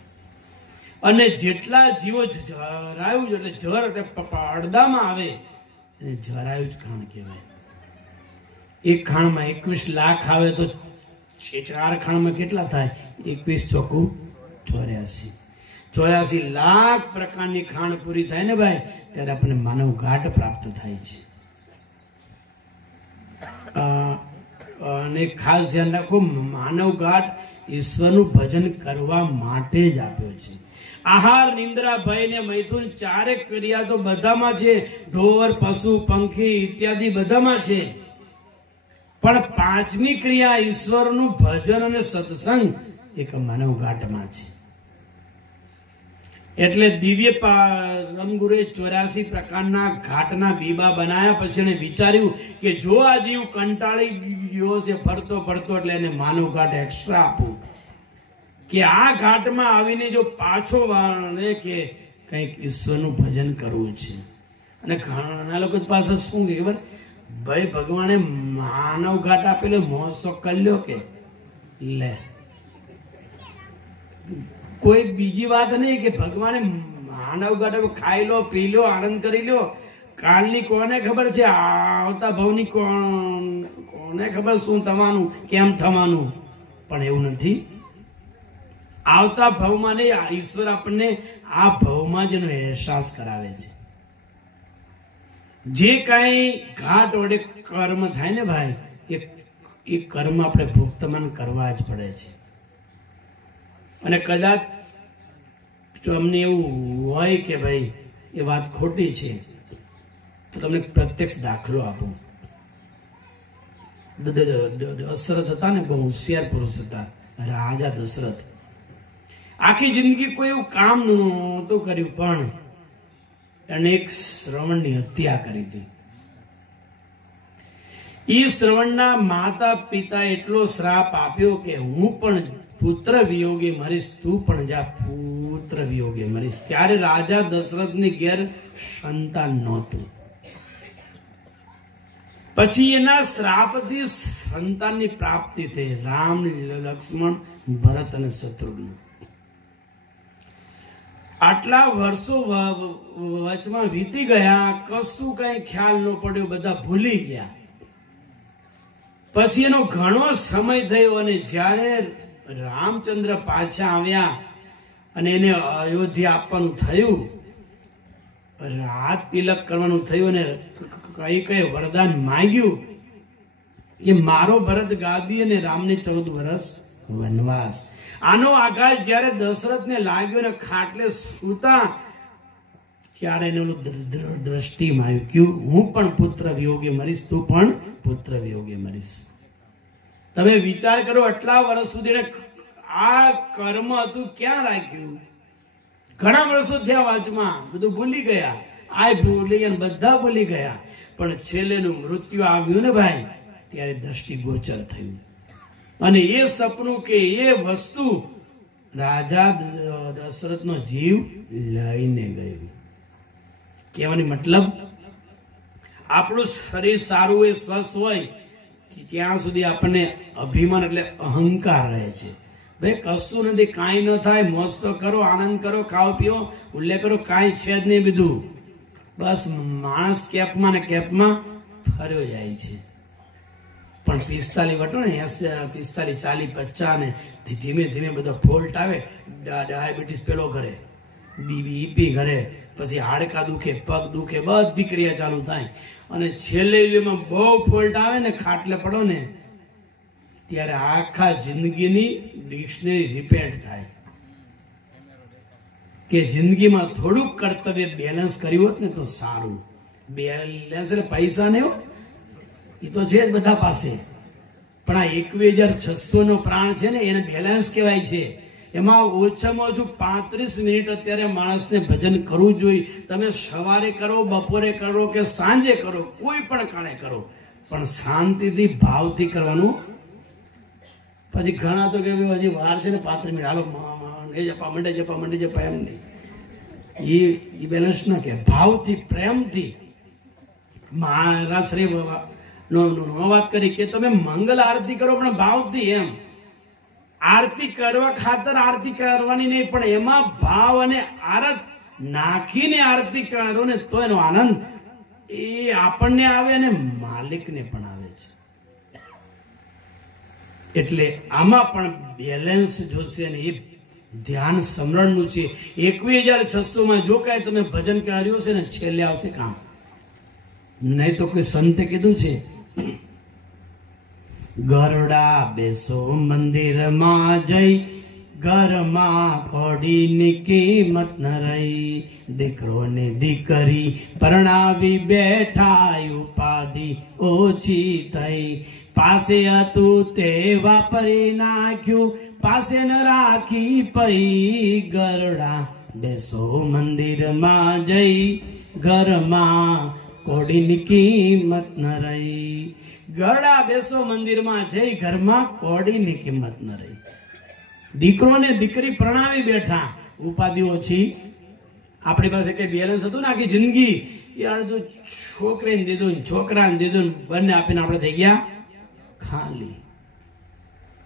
અને જેટલા જીવો જરાયું એટલે જર એટલે પડદામાં આવે એને જરાયું જ ખાણ કહેવાય. એક ખાણમાં 21 લાખ આવે તો 4 ખાણમાં કેટલા થાય? 21 ચોખ્ખું 84. 84 લાખ પ્રકારની ખાણ પૂરી થાય ને ભાઈ, ત્યારે આપણને માનવ ગાંઠ પ્રાપ્ત થાય છે. અને ખાસ ધ્યાન રાખો, માનવ ગાંઠ ઈશ્વરનું ભજન કરવા માટે જ આપ્યો છે. આહાર, નિંદ્રા, ભય ને મૈથુન 4 ક્રિયા તો બધામાં છે. ઢોર, પશુ, પંખી ઇત્યાદિ બધામાં છે. પણ 5મી ક્રિયા ઈશ્વરનું ભજન અને સત્સંગ એક માનવ ગાંઠમાં છે. એટલે દિવ્ય પરમગુરુએ 84 પ્રકારના ઘાટના બીબા બનાયા. પછી એને વિચાર્યું કે જો આ જીવ કંટાળી ગયો છે ફરતો ફરતો, એટલે એને માનવ ઘાટ એક્સ્ટ્રા આપું, કે આ ઘાટમાં આવીને જો પાછો વાળે કે કંઈક ઈશ્વરનું ભજન કરવું છે. અને ઘણા લોકો પાસે શું કે ખબર, ભાઈ ભગવાને માનવ ઘાટ આપેલો મોસો કર્યો કે લે કોઈ બીજી વાત નહીં કે ભગવાને માનવ ગઢ ખાઈ લો, પી લો, આનંદ કરી લો. કાલની કોને ખબર છે, આવતા ભવની કોને ખબર શું થવાનું, કેમ થવાનું. પણ એવું નથી. આવતા ભવમાં નહીં, ઈશ્વર આપણને આ ભવમાં જ એનો અહેસાસ કરાવે છે. જે કઈ ઘાટ વડે કર્મ થાય ને ભાઈ, એ કર્મ આપણે ભુક્તમાન કરવા જ પડે છે. અને કદાચ જો અમને એવું હોય કે ભાઈ એ વાત ખોટી છે તો તમને પ્રત્યક્ષ દાખલો આપું. દશરથ હતા ને, બહુ હોશિયાર પુરુષ હતા, રાજા દશરથ. આખી જિંદગી કોઈ એવું કામ નહોતું કર્યું, પણ એને એક શ્રવણની હત્યા કરી હતી. એ શ્રવણના માતા પિતા એટલો શ્રાપ આપ્યો કે હું પણ પુત્ર વિયોગે મરીશ, તું પણ જા પુત્ર વિયોગે મરીશ. ત્યારે રાજા દશરથની ઘેર સંતાન નહોતું. પછી એના શ્રાપથી સંતાનની પ્રાપ્તિ થઈ. રામ, લક્ષ્મણ, ભરત અને શત્રુઘ્ન. આટલા વર્ષો વચમાં વીતી ગયા, કશું કઈ ખ્યાલ ન પડ્યો, બધા ભૂલી ગયા. પછી એનો ઘણો સમય થયો અને જ્યારે રામચંદ્ર પાછા આવ્યા અને એને અયોધ્યા આપવાનું થયું, રાત તિલક કરવાનું થયું અને કઈ વરદાન માંગ્યું કે મારો ભરત ગાદી અને રામને 14 વર્ષ વનવાસ. આનો આઘાત જયારે દશરથને લાગ્યો ને ખાટલે સૂતા, ત્યારે એને દ્રષ્ટિમાં આવ્યું કે હું પણ પુત્ર વિયોગે મરીશ, તું પણ પુત્ર વિયોગે મરીશ. તમે વિચાર કરો, આટલા વર્ષ સુધી આ કર્મ હતું ક્યાં રાખ્યું? ઘણા વર્ષો થયા વાંચમાં, બધું ભૂલી ગયા, આ ભૂલી ગયા, બધા ભૂલી ગયા. પણ છેલ્લેનું મૃત્યુ આવ્યું ને ભાઈ, ત્યારે દ્રષ્ટિ ગોચર થયું. અને એ સપનું કે એ વસ્તુ રાજા દશરથનો જીવ લઈને ગયું. કહેવાની મતલબ, આપણું શરીર સારું હોય, સ્વસ્થ હોય, ત્યાં સુધી આપણને અભિમાન એટલે અહંકાર રહે છે. ભાઈ કશું નથી, કાંઈ ન થાય, મોજ તો કરો, આનંદ કરો, ખાઓ પીઓ, ઉલ્લેખ કરો, કાંઈ છે જ નહીં. બધું બસ માણસ કેપમાં ને કેપમાં ફર્યો જાય છે. પણ 45 વટો ને 45, 40, 50 ને ધીમે ધીમે બધો ફોલ્ટ આવે. ડાયાબિટીસ પેલો ઘરે, બીપી ઘરે, પછી હાડકા દુખે, પગ દુખે, બધી ક્રિયા ચાલુ થાય. અને છેલ્લે એમાં બહુ ફોલ્ટ આવે ને, ખાટલે પડો ને, ત્યારે આખા જિંદગીની ડિક્શનરી રિપેર થાય. કે જિંદગીમાં થોડુંક કર્તવ્ય બેલેન્સ કર્યું હોત ને તો સારું. બેલેન્સ એટલે પૈસા નહીં, એ તો છે જ બધા પાસે, પણ આ 21,600 નો પ્રાણ છે ને, એને બેલેન્સ કહેવાય છે. એમાં ઓછામાં ઓછું 35 મિનિટ અત્યારે માણસને ભજન કરવું જોઈએ. તમે સવારે કરો, બપોરે કરો કે સાંજે કરો, કોઈ પણ કાળે કરો, પણ શાંતિથી ભાવથી કરવાનું. પછી ઘણા તો કે હજી વાર છે ને 35 મિનિટ, હાલો મંડે જપા એમ નહીં. એ બેલેન્સ ન કે, ભાવથી, પ્રેમથી. મહારાજ શ્રી વાત કરી કે તમે મંગલ આરતી કરો પણ ભાવથી. એમ આરતી કરવા ખાતર આરતી કરવાની નહીં, પણ એમાં ભાવ અને આરત નાખીને આરતી કરો ને તો એનો આનંદ એ આપણને આવે અને માલિકને પણ આવે છે. એટલે આમાં પણ બેલેન્સ જોશે ને એ ધ્યાન સમરણનું છે. 21,600 માં જો કાંઈ તમે ભજન કર્યું છે ને, છેલ્લે આવશે કામ. નહીં તો કોઈ સંતે કીધું છે, ગરડા બેસો મંદિરમાં જઈ, ઘરમાં કોડીની કિંમત ન રહી. દીકરો ને દીકરી પરણાવી બેઠા, ઉપાધિ ઓછી થઈ. પાસે હતું તે વાપરી નાખ્યું, પાસે ન રાખી પઈ. ગરડા બેસો મંદિરમાં જઈ, ઘરમાં કોડીની કિંમત ન રહી. ગરડા બેસો મંદિરમાં જઈ, ઘરમાં કોડીની કિંમત ન રહી. દીકરો ને દીકરી પ્રણાવી બેઠા, ઉપાધિ ઓછી. આપણી પાસે કઈ બેલેન્સ હતું ને આખી જિંદગી, યાર જો છોકરીને દીધું, છોકરાને દીધું, બંને આપીને આપણે થઈ ગયા ખાલી.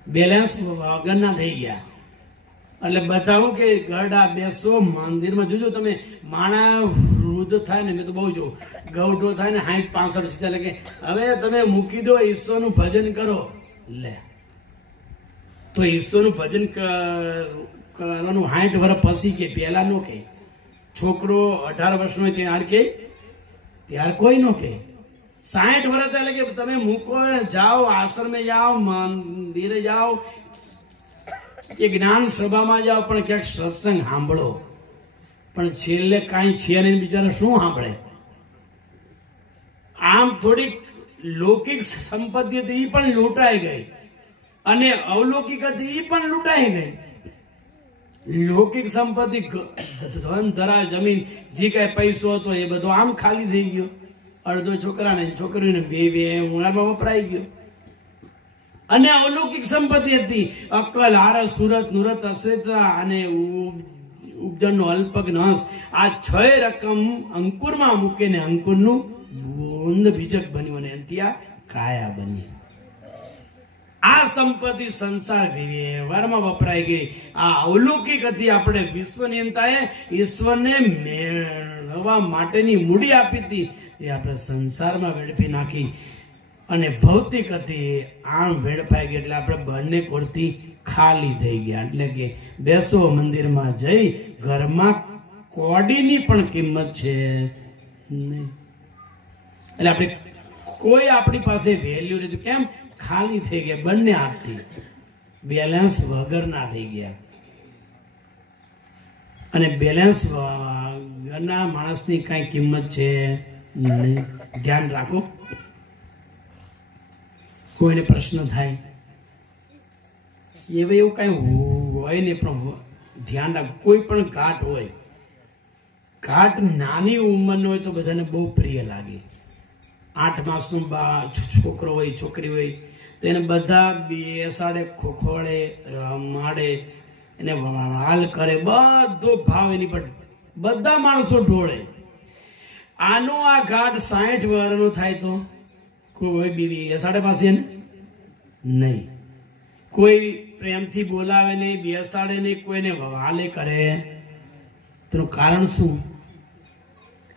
બેલેન્સ વગરના થઈ ગયા. એટલે બતાવું કે ગરડા બેસો મંદિરમાં જોજો તમે, માણા વૃદ્ધ થાય ને, મેં તો બહુ જોઉં, ગૌઢો થાય ને 60-65 એટલે કે હવે તમે મૂકી દો, ઈશ્વરનું ભજન કરો. લે તો ઈશ્વરનું ભજન કરવાનું 60 વર્ષ પછી કે પહેલા નો કે, છોકરો 18 વર્ષનો ત્યાર કે, ત્યાર કોઈ નો કે. 60 વર્ષ એટલે કે તમે મૂકો, જાઓ આશ્રમે જાઓ, મંદિરે જાઓ કે જ્ઞાન સભામાં જાઓ, પણ ક્યાંક સત્સંગ સાંભળો. પણ છેલ્લે કાંઈ છે નહીં, બિચારા શું સાંભળે? આમ થોડીક લૌકિક સંપત્તિ હતી એ પણ લૂંટાઈ ગઈ, અને અવલૌકિક હતી એ પણ લૂંટાઈ ગઈ. લૌકિક સંપત્તિ, ધન ધરા, જમીન, જે કઈ પૈસો હતો એ બધો આમ ખાલી થઈ ગયો. અડધો છોકરાને છોકરીને બે ઉંગળામાં વપરાઈ ગયો. અને અલૌકિક સંપત્તિ હતી, અક્કલ, આરસ, સુરત, નુરત, અશ્રિતા અને ઉપજનનો અલ્પક નસ, આ 6 રકમ અંકુરમાં મૂકીને અંકુરનું બુંદ બીજક બન્યું અને ત્યાં કાયા બની. આ સંપત્તિ સંસાર વ્યવહારમાં વપરાઈ ગઈ. આ અવલૌકિક હતી. આપણે વિશ્વનિયંતાએ ઈશ્વરને મેળવવા માટેની મૂડી આપી હતી, એ આપણે સંસારમાં વેડફી નાખી. અને ભૌતિક હતી, આમ વેડફાઈ ગઈ એટલે આપણે બંને કોરથી ખાલી થઈ ગયા. એટલે કે બેસો મંદિરમાં જઈ, ઘરમાં કોડીની પણ કિંમત છે નહીં. એટલે આપણે કોઈ આપણી પાસે વેલ્યુ નથી. કેમ? ખાલી થઈ ગયા, બંને હાથથી બેલેન્સ વગરના થઈ ગયા. અને બેલેન્સ વગરના માણસની કઈ કિંમત છે નહીં. ધ્યાન રાખો. કોઈને પ્રશ્ન થાય એવું કઈ હોય ને, પણ ધ્યાન રાખો. કોઈ પણ ઘાટ હોય, ઘાટ નાની ઉંમરનો હોય તો બધાને બહુ પ્રિય લાગે. 8 માસનો છોકરો હોય, છોકરી હોય, તો એને બધા બેસાડે, ખોખવાડે, રમાડે, એને હાલ કરે, બધો ભાવ એની પર બધા માણસો ઢોળે. આનો આ ઘાટ 60 વર્ષનો થાય તો કોઈ બીવી બેસાડે પાસે ને નહીં, કોઈ પ્રેમથી બોલાવે નહીં, બેસાડે નહીં, કોઈને વાલે કરે. તેનું કારણ શું?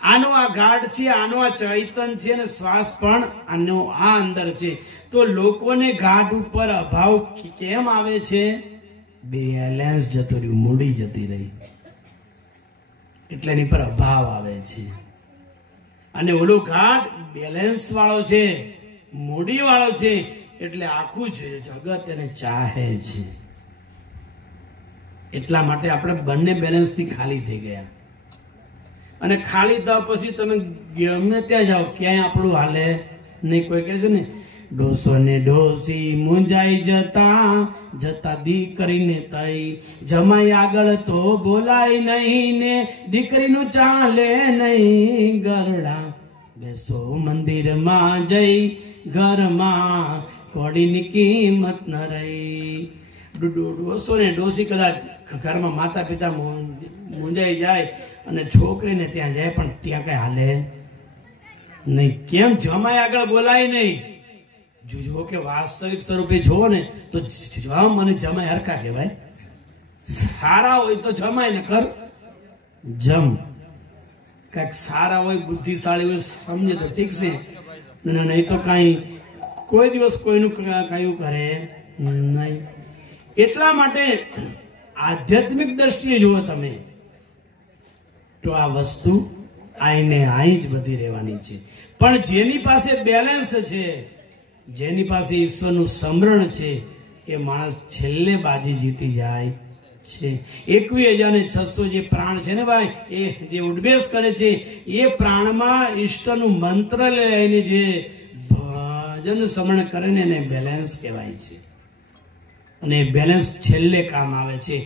આનો આ ગાઢ છે, આનો આ ચૈતન છે, ને શ્વાસ પણ આનો આ અંદર છે. તો લોકોને ગાઢ ઉપર અભાવ કેમ આવે છે? બેલેન્સ જતો રહ્યું, મૂડી જતી રહી, એટલે એની પર અભાવ આવે છે. અને ઓલો ઘાટ બેલેન્સ વાળો છે, મૂડી વાળો છે, એટલે આખું જગત એને ચાહે છે. એટલા માટે આપણે બંને બેલેન્સ થી ખાલી થઈ ગયા. અને ખાલી થયા પછી તમે ગમે ત્યાં જાઓ, ક્યાંય આપણું હાલે નહીં. કોઈ કહે છે ને, ડોસો ને ડોસી મુંજાઈ જતા જતા દીકરીને તઈ, જમાઈ આગળ તો બોલાય નહીં ને દીકરીનું ચાલે નહીં. ગરડા બેસો મંદિરમાં જઈ, ઘરમાં કોડીની કિંમત ન રહી. ડોસો ને ડોસી કદાચ ઘરમાં માતા પિતા મુંજાઈ જાય અને છોકરીને ત્યાં જાય, પણ ત્યાં કઈ હાલે નહીં. કેમ? જમાઈ આગળ બોલાય નહીં. જો કે વાસ્તવિક સ્વરૂપે જોવો ને તો જમ અને જમાઈ હરખા કહેવાય. સારા હોય તો જમાય ને કર જમ, કઈક સારા હોય, બુદ્ધિશાળી હોય, સમજે તો ઠીક છે, નહીં તો કઈ કોઈ દિવસ કોઈનું કયું કરે નહીં. એટલા માટે આધ્યાત્મિક દ્રષ્ટિએ જુઓ તમે તો આ વસ્તુ આઈને આઈ જ બધી રહેવાની છે. પણ જેની પાસે બેલેન્સ છે, જેની પાસે ઈશ્વરનું સ્મરણ છે, એ માણસ છેલ્લે બાજી જીતી જાય છે. 21,600 જે પ્રાણ છે ને ભાઈ, એ જે ઉડબેસ કરે છે, એ પ્રાણમાં ઈષ્ટનું મંત્ર લઈને જે ભજન સ્મરણ કરે ને એને બેલેન્સ કહેવાય છે. અને બેલેન્સ છેલ્લે કામ આવે છે.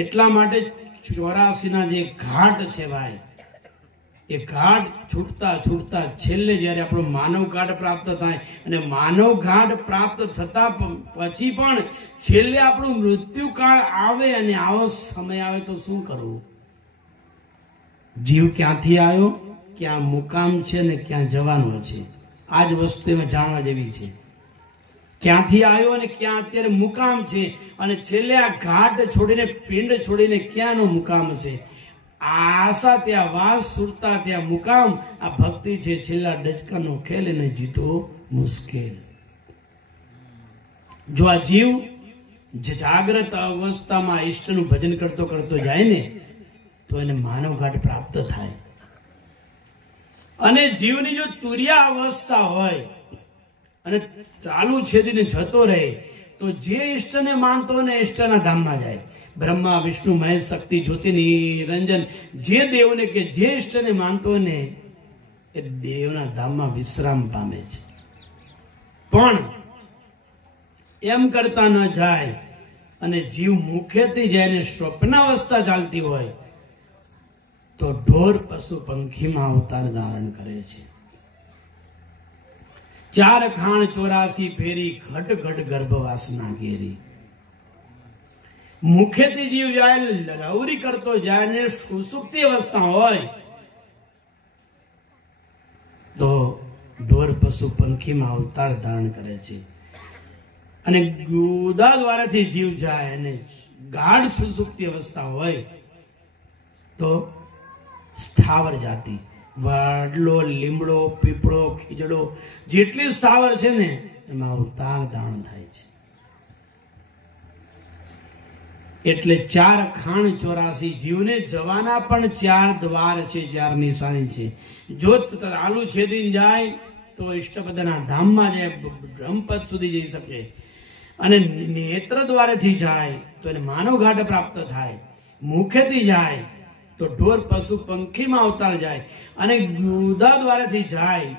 એટલા માટે 84 જે ઘાટ છે ભાઈ, એ ઘાટ છૂટતા છૂટતા છેલ્લે જયારે આપણો માનવ ઘાટ પ્રાપ્ત થાય, અને માનવ ઘાટ પ્રાપ્ત થતા પછી પણ છેલ્લે આપણું મૃત્યુકાળ આવે, અને આવો સમય આવે તો શું કરવું? જીવ ક્યાંથી આવ્યો, ક્યાં મુકામ છે ને ક્યાં જવાનો છે, આ જ વસ્તુ એમાં જાણવા જેવી છે. ક્યાંથી આવ્યો અને ક્યાં અત્યારે મુકામ છે, અને છેલ્લે આ ઘાટ છોડીને પિંડ છોડીને ક્યાંનો મુકામ છે. આશા ત્યાં વાસ, સુરતા ત્યાં મુકામ. આ ભક્તિ છે છેલ્લા ડચકાનો ખેલ, એને જીતવો મુશ્કેલ. જો આ જીવ જાગ્રત અવસ્થામાં ઈષ્ટનું ભજન કરતો કરતો જાય ને તો એને માનવ ઘાટ પ્રાપ્ત થાય. અને જીવની જો તુર્યા અવસ્થા હોય અને ચાલુ છેદીને જતો રહે તો જે ઈષ્ટને માનતો ને ઈષ્ટના ધામમાં જાય. બ્રહ્મા, વિષ્ણુ, મહેશ, શક્તિ, જ્યોતિ, નિરંજન, જે દેવને કે જે ઈષ્ટને માનતો ને એ દેવના ધામમાં વિશ્રામ પામે છે. પણ એમ કરતા ન જાય અને જીવ મુખ્યથી જાય ને સ્વપ્નાવસ્થા ચાલતી હોય તો ઢોર, પશુ, પંખીમાં અવતાર ધારણ કરે છે. 4 ખાણ 84 ફેરી, ઘટ ઘટ ગર્ભવાસના ઘેરી. મુખ્યથી જીવ જાય, લવરી કરતો જાય ને સુસુપ્તિ અવસ્થા હોય તો ઢોર, પશુ, પંખીમાં અવતાર ધારણ કરે છે. અને ગુદા દ્વારાથી જીવ જાય અને ગાઢ સુસુપ્તિ અવસ્થા હોય તો સ્થાવર જાતિ, વડલો, લીમડો, પીપળો, ખીજડો, જેટલી સ્થાવર છે ને એમાં અવતાર ધારણ થાય છે. એટલે 4 ખાણ 84 જીવને જવાના પણ 4 દ્વાર છે, 4 નિશાની છે. જો આલુ છેદીને જાય તો ઇષ્ટપદના ધામમાં જાય, બ્રહ્મપદ સુધી જઈ શકે. અને નેત્ર દ્વારેથી જાય તો એને માનવ ઘાટ પ્રાપ્ત થાય. મુખેથી જાય તો ઢોર, પશુ, પંખીમાં અવતાર જાય. અને ગુદા દ્વારેથી જાય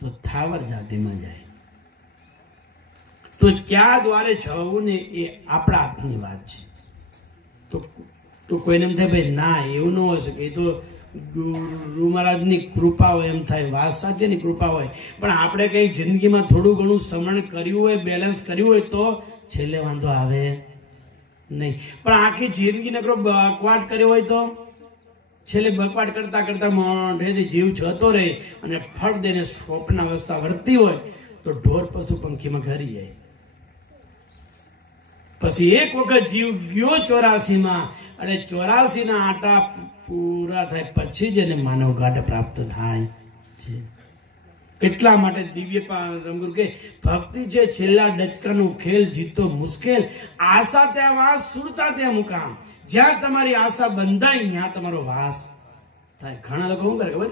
તો થાવર જાતિમાં જાય. તો ક્યાં દ્વારે જવું ને એ આપણા હાથની વાત છે. તો કોઈને એમ થાય ભાઈ ના એવું ન હોય શકે, એ તો ગુરુ મહારાજની કૃપા હોય એમ થાય, વાત સાથેની કૃપા હોય. પણ આપણે કઈ જિંદગીમાં થોડું ઘણું સમરણ કર્યું હોય, બેલેન્સ કર્યું હોય તો છેલ્લે વાંધો આવે નહીં. પણ આખી જિંદગી નકરો બકવાટ કર્યો હોય તો છેલ્લે બકવાટ કરતા કરતા મોઢેથી જીવ જતો રહે અને ફળ દઈને સ્વપ્ન અવસ્થા વર્તી હોય તો ઢોર, પશુ, પંખીમાં ઘરી જાય. પછી એક વખત જીવ ગયો 84માં અને 84 ના આટા પૂરા થાય પછી જ એને માનવ ઘાટ પ્રાપ્ત થાય છે. એટલા માટે દિવ્ય રંગુર કે ભક્તિ છે છેલ્લા ડચકાનો ખેલ, જીતો મુશ્કેલ. આશા ત્યાં વાસ, સુરતા ત્યાં મુકામ. જ્યાં તમારી આશા બંધાય ત્યાં તમારો વાસ થાય. ઘણા લોકો શું કરે ખબર,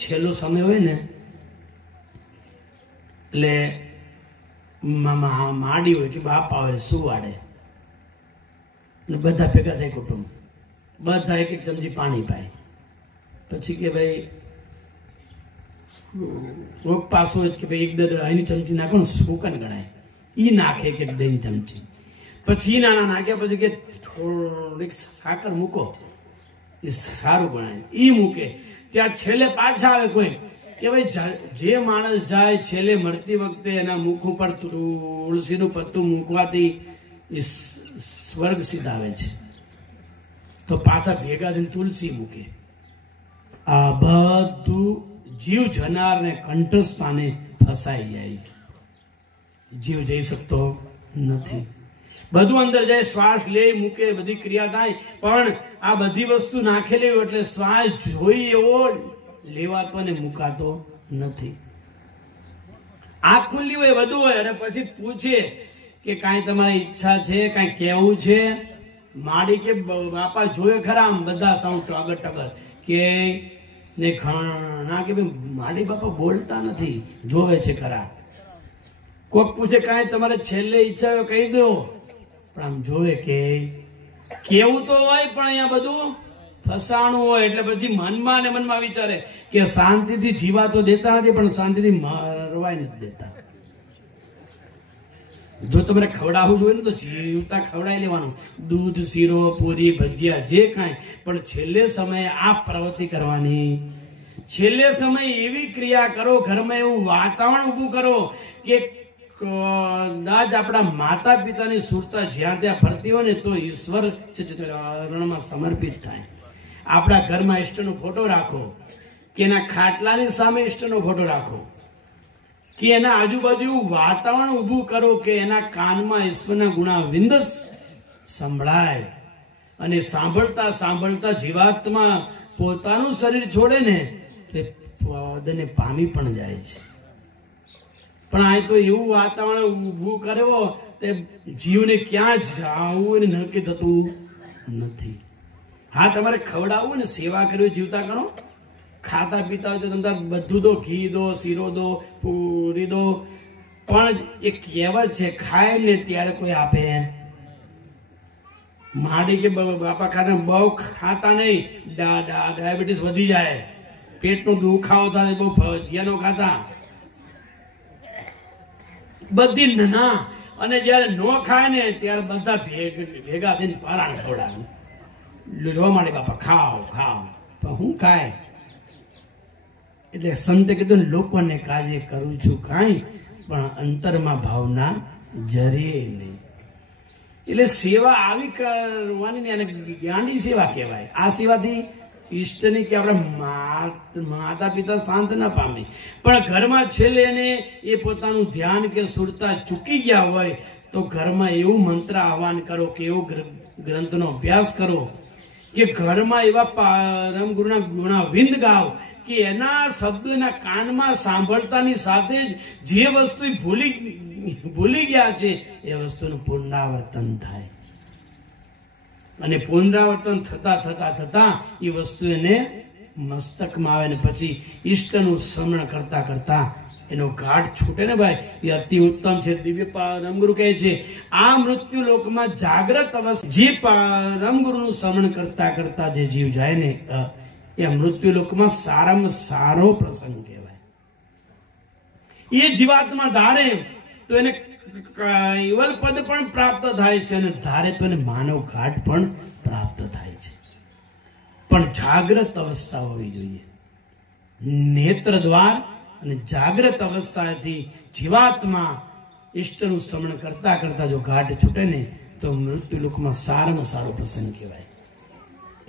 છેલ્લો સમય હોય ને એટલે માડી હોય કે બાપા હોય સુવાડે, બધા ભેગા થાય કુટુંબ, બધા એક ચમચી પાણી પાય. પછી કે ભાઈ કોક પાસો કે ભાઈ એક દહીં ચમચી નાખો ને સુકન ગણાય, ઈ નાખે કે દહીં ચમચી. પછી નાના નાખ્યા પછી કે થોડીક સાકર મૂકો, એ સારું ગણાય, ઈ મૂકે. ત્યાં છેલ્લે પાછા આવે કોઈ કે ભાઈ જે માણસ જાય છેલ્લે મળતી વખતે એના મુખ ઉપર તુલસીનું પત્તું મૂકવાથી એ સ્વર્ગ સિદ્ધ આવે છે. તો પાછા ભેગા થઈને તુલસી મૂકે. આ બધું જીવ જનારને કંઠસ્થાને ફસાઈ જાય છે. જીવ જઈ શકતો નથી. બધું અંદર જાય, શ્વાસ લે મૂકે, બધી ક્રિયા થાય, પણ આ બધી વસ્તુ નાખેલી હોય એટલે શ્વાસ જોઈ એવો લેવાતો ને મુકાતો નથી. આંખ ખુલ્લી હોય, બધું હોય, અને પછી પૂછે કે કાંઈ તમારી ઈચ્છા છે, કાંઈ કહેવું છે? માડી કે બાપા જોયે ખરા આમ બધા સાઉન્ડ ટગર ટગર કે ને ઘણા કે માડી બાપા બોલતા નથી, જોવે છે ખરા. કોક પૂછે કાંઈ તમારે છેલ્લે ઈચ્છા હોય કહી દો, પણ આમ જોવે કે કેવું તો હોય પણ અહીંયા બધું ફસાણું હોય. એટલે પછી મનમાં ને મનમાં વિચારે કે શાંતિથી જીવા તો દેતા નથી પણ શાંતિથી મરવાય નથી દેતા. જો તમારે ખવડાવવું જોઈએ ને તો જીવતા ખવડાવી લેવાનું, દૂધ, શીરો, પૂરી, ભજીયા, જે કાંઈ. પણ છેલ્લે સમયે આ પ્રવૃત્તિ કરવાની. છેલ્લે સમયે એવી ક્રિયા કરો, ઘરમાં એવું વાતાવરણ ઊભું કરો કે કદાચ આપણા માતા પિતાની સુરતા જ્યાં ત્યાં ફરતી હોય ને તો ઈશ્વર ચરણમાં સમર્પિત થાય. આપણા ઘરમાં ઈષ્ટનો ફોટો રાખો કે એના ખાટલાની સામે ઈષ્ટનો ફોટો રાખો. કે એના આજુબાજુ એવું વાતાવરણ ઊભું કરો કે એના કાનમાં ઈશ્વરના ગુણાવિંદ સંભળાય, અને સાંભળતા સાંભળતા જીવાત્મા પોતાનું શરીર છોડે ને તો પદને પામી પણ જાય છે. પણ આ તો એવું વાતાવરણ ઊભું કર્યો તે જીવને ક્યાં જવું એને નક્કી થતું નથી. હા, તમારે ખવડાવવું ને સેવા કરવી, જીવતા કરો, ખાતા પીતા હોય તો તમે બધું દો, ઘી દો, શીરો દો, પૂરી દો, પણ એ કહેવત છે ખાય ને ત્યારે કોઈ આપે. માડી કે બાપા ખાતા બહુ ખાતા નહીં, ડાયાબિટીસ વધી જાય, પેટનો દુખાવો થાય, બહુ ભજીયાનો ખાતા બધી ના, અને જયારે નો ખાય ને ત્યારે બધા ભેગા થઈને પરાણ ખવડાવે, જોવા માંડે બાપા ખાઓ ખાઓ, પણ હું ખાય. એટલે સંતે કીધું લોકોને કાજે કરું છું કાંઈ, પણ અંતરમાં ભાવના જરીએ નહીં. એટલે સેવા આવી કરવાની ને એને જ્ઞાની સેવા કહેવાય. આ સેવાથી ઈષ્ટની કે આપણે માતા પિતા શાંત ના પામે, પણ ઘરમાં છેલ્લે એને એ પોતાનું ધ્યાન કે સુરતા ચૂકી ગયા હોય તો ઘરમાં એવું મંત્ર આહવાન કરો કે એવો ગ્રંથનો અભ્યાસ કરો કે ઘરમાં એવા પરમ ગુરુના ગુણાવિંદ ગાવ કે એના શબ્દો એના કાનમાં સાંભળતાની સાથે જ જે વસ્તુ ભૂલી ગયા છે એ વસ્તુનું પુનરાવર્તન થાય, અને પુનરાવર્તન થતા થતા થતા એ વસ્તુ એને મસ્તકમાં આવે, ને પછી ઈષ્ટનું સ્મરણ કરતા કરતા એનો ગાઢ છૂટે ને ભાઈ, એ અતિ ઉત્તમ છે. દિવ્ય પરમગુરુ કહે છે આ મૃત્યુ લોકમાં જાગ્રત અવસ્થા જે પરમગુરુનું સ્મરણ કરતા કરતા જે જીવ જાય ને એ મૃત્યુ લોકમાં સારામાં સારો પ્રસંગ કહેવાય. એ જીવાત્મા ધારે તો એને કૈવલ પદ પણ પ્રાપ્ત થાય છે, અને ધારે તો એને માનવ ઘાટ પણ પ્રાપ્ત થાય છે. પણ જાગ્રત અવસ્થા હોવી જોઈએ. નેત્ર દ્વાર અને જાગ્રત અવસ્થાથી જીવાત્મા ઈષ્ટનું સ્મરણ કરતા કરતા જો ઘાટ છૂટે ને તો મૃત્યુ લોકમાં સારામાં સારો પ્રસંગ કહેવાય.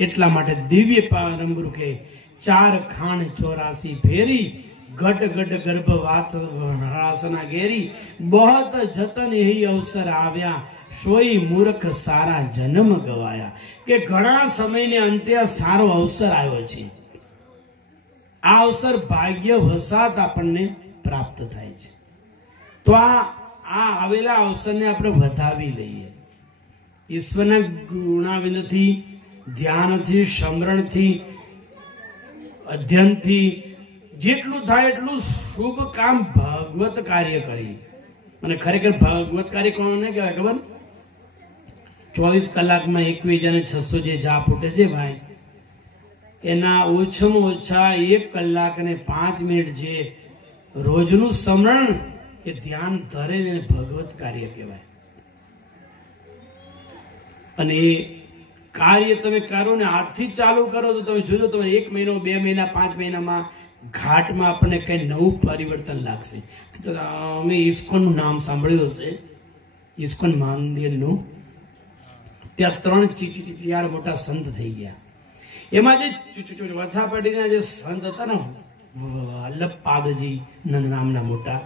એટલા માટે દિવ્ય પરમ ગુરુ કે 4 ખાણ 84 ફેરી ગટ ગટ ગર્ભ વાસના ઘેરી બહોત જતન હી અવસર આવ્યા સોઈ મૂર્ખ સારા જન્મ ગવાયા. કે ઘણા સમયને અંતે સારો અવસર આવ્યો છે. આ અવસર ભાગ્ય વસાત આપણને પ્રાપ્ત થાય છે. તો આ આવેલા અવસરને આપણે વધાવી લઈએ. ઈશ્વરના ગુણાવિંદથી, ધ્યાનથી, સ્મરણથી, અધ્યયનથી જેટલું થાય એટલું શુભ કામ ભગવત કાર્ય કરી. અને ખરેખર ભગવત કાર્ય કોને કહેવાય ખબર? 24 કલાકમાં 21,600 જે જાપ ઉઠે છે ભાઈ, એના ઓછામાં ઓછા 1 કલાક અને 5 મિનિટ જે રોજનું સ્મરણ કે ધ્યાન ધરે ને ભગવત કાર્ય કહેવાય. અને એ કાર્ય તમે કરો ને આજથી ચાલુ કરો તો તમે જોજો, તમે 1 મહિનો, 2 મહિના, 5 મહિનામાં ઘાટમાં આપણને કઈ નવું પરિવર્તન લાગશે. અમે ઇસ્કોનનું નામ સાંભળ્યું હશે, ઇસ્કોન મંદિરનું. ત્યાં 3 4 મોટા સંત થઈ ગયા. એમાં જે વથાપડીના જે સંત હતા ને, વલ્લભપાદજી નામના મોટા,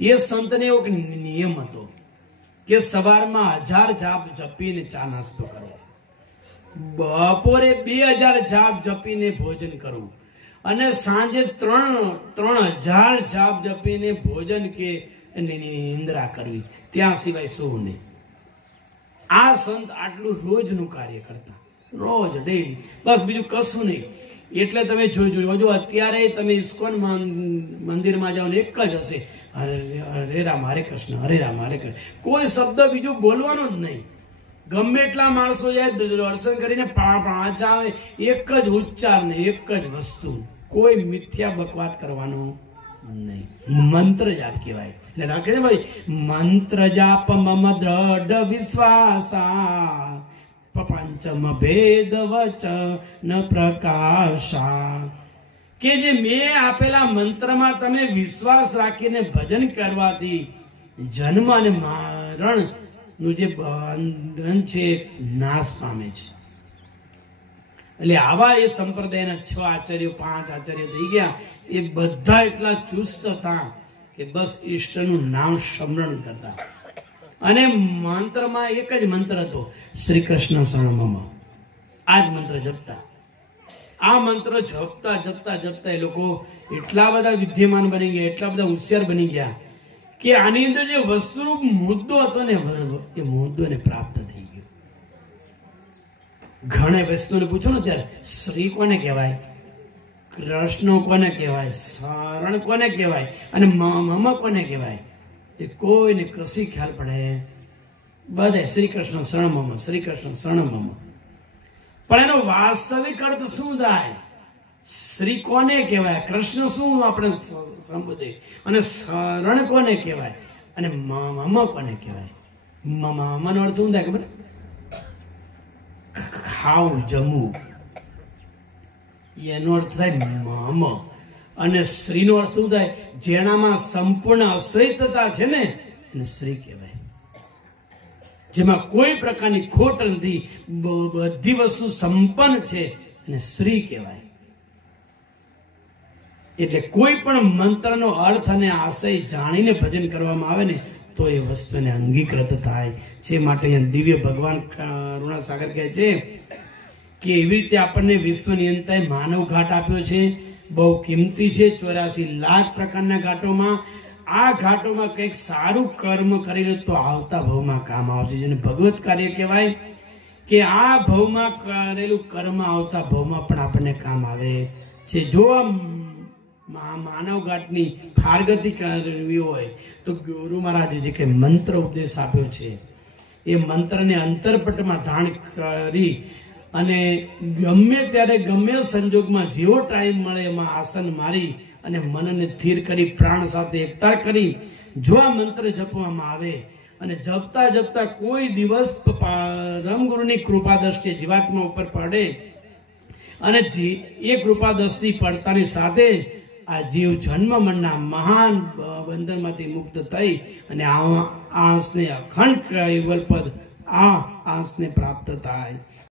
એ સંતને એવો નિયમ હતો કે સવારમાં 1000 જાપ જપીને ચા નાસ્તો કરો, બપોરે 2000 જાપ જપીને ભોજન કરવું, અને સાંજે 3000 જાપ જપીને ભોજન કે નિંદ્રા કરવી, ત્યાં સિવાય શું નહીં. આ સંત આટલું રોજનું કાર્ય કરતા, રોજ ડેલી, બસ બીજું કશું નહીં. એટલે તમે જોજો અત્યારે તમે ઇસ્કોન મંદિરમાં જાઓ ને એક જ હશે, હરે રામ હરે કૃષ્ણ, હરે રામ હરે કૃષ્ણ. કોઈ શબ્દ બીજું બોલવાનો જ નહીં. ગમે એટલા માણસો જાય દર્શન કરીને પાછા આવે, એક જ ઉચ્ચાર ને એક જ વસ્તુ, કોઈ મિથ્યા બકવાત કરવાનો નહીં. મંત્ર જાપ કહેવાય. એટલે રાખે ને ભાઈ, મંત્ર જાપ મમ દ્રઢ વિશ્વાસા પંચમ ભેદ વચન પ્રકાશા. કે જે મેં આપેલા મંત્રમાં તમે વિશ્વાસ રાખીને ભજન કરવાથી જન્મ અને મરણ નું જે બંધન છે નાશ પામે છે. એટલે આવા એ સંપ્રદાયના 6 આચાર્યો 5 આચાર્યો થઈ ગયા. એ બધા એટલા ચુસ્ત હતા કે બસ ઈષ્ટનું નામ સ્મરણ કરતા. અને મંત્રમાં એક જ મંત્ર હતો, શ્રી કૃષ્ણ શરણમમ. આ જ મંત્ર જપતા. આ મંત્ર જપતા જપતા જપતા એ લોકો એટલા બધા વિદ્યમાન બની ગયા, એટલા બધા હોશિયાર બની ગયા કે આની અંદર જે વસ્તુરૂપ મુદ્દો હતો ને એ મુદ્દો ને પ્રાપ્ત થઈ ગયો. ઘણા વસ્તુને પૂછો ને ત્યારે શ્રી કોને કહેવાય, કૃષ્ણ કોને કહેવાય, શરણ કોને કહેવાય અને મમ કોને કહેવાય, એ કોઈને કશી ખ્યાલ પડે બધા શ્રી કૃષ્ણ શરણમમ, શ્રી કૃષ્ણ શરણમમ. પણ એનો વાસ્તવિક અર્થ શું થાય? શ્રી કોને કહેવાય, કૃષ્ણ શું આપણે સંબોધે, અને શરણ કોને કહેવાય અને મમ કોને કહેવાય. મમનો અર્થ શું થાય ખબર? ખાવું, જમવું. એનો અર્થ થાય મમ. અને શ્રીનો અર્થ શું થાય? જેનામાં સંપૂર્ણ આશ્રયતા છે ને એને શ્રી કહેવાય. જેમાં કોઈ પ્રકારની ખોટ નથી, બધી વસ્તુ સંપન્ન છે એને શ્રી કહેવાય. એટલે કોઈ પણ મંત્રનો અર્થ અને આશય જાણીને ભજન કરવામાં આવે ને તો એ વસ્તુને અંગીકૃત થાય છે. માટે અહીંયા દિવ્ય ભગવાન કરુણાસાગર કહે છે કે એવી રીતે આપણને વિશ્વ નિયંતાએ માનવ ઘાટ આપ્યો છે, બહુ કિંમતી છે. 84 લાખ પ્રકારના ઘાટોમાં આ ઘાટોમાં કંઈક સારું કર્મ કરી લે તો આવતા ભાવમાં કામ આવશે, જેને ભગવત કાર્ય કહેવાય. કે આ ભાવમાં કરેલું કર્મ આવતા ભાવમાં પણ આપણને કામ આવે છે. જો માનવ ઘાટની ફારગતી કરવી હોય તો ગુરુ મહારાજે જે કંઈ મંત્ર ઉપદેશ આપ્યો છે એ મંત્રને અંતરપટમાં ધારણ કરી અને ગમે ત્યારે ગમે સંજોગમાં જેવો ટાઈમ મળે એમાં આસન મારી અને મનને સ્થિર કરી પ્રાણ સાથે એકતા કરી જો આ મંત્ર જપવામાં આવે અને જપતા જપતા કોઈ દિવસ પરમગુરુની કૃપા દ્રષ્ટિ જીવાત્મા ઉપર પડે અને એ કૃપા દ્રષ્ટિ પડતાની સાથે આ જીવ જન્મ મરણના મહાન બંધનમાંથી મુક્ત થઈ અને આ આંસને અખંડ કૈવલ્ય પદ આ આંસને પ્રાપ્ત થાય.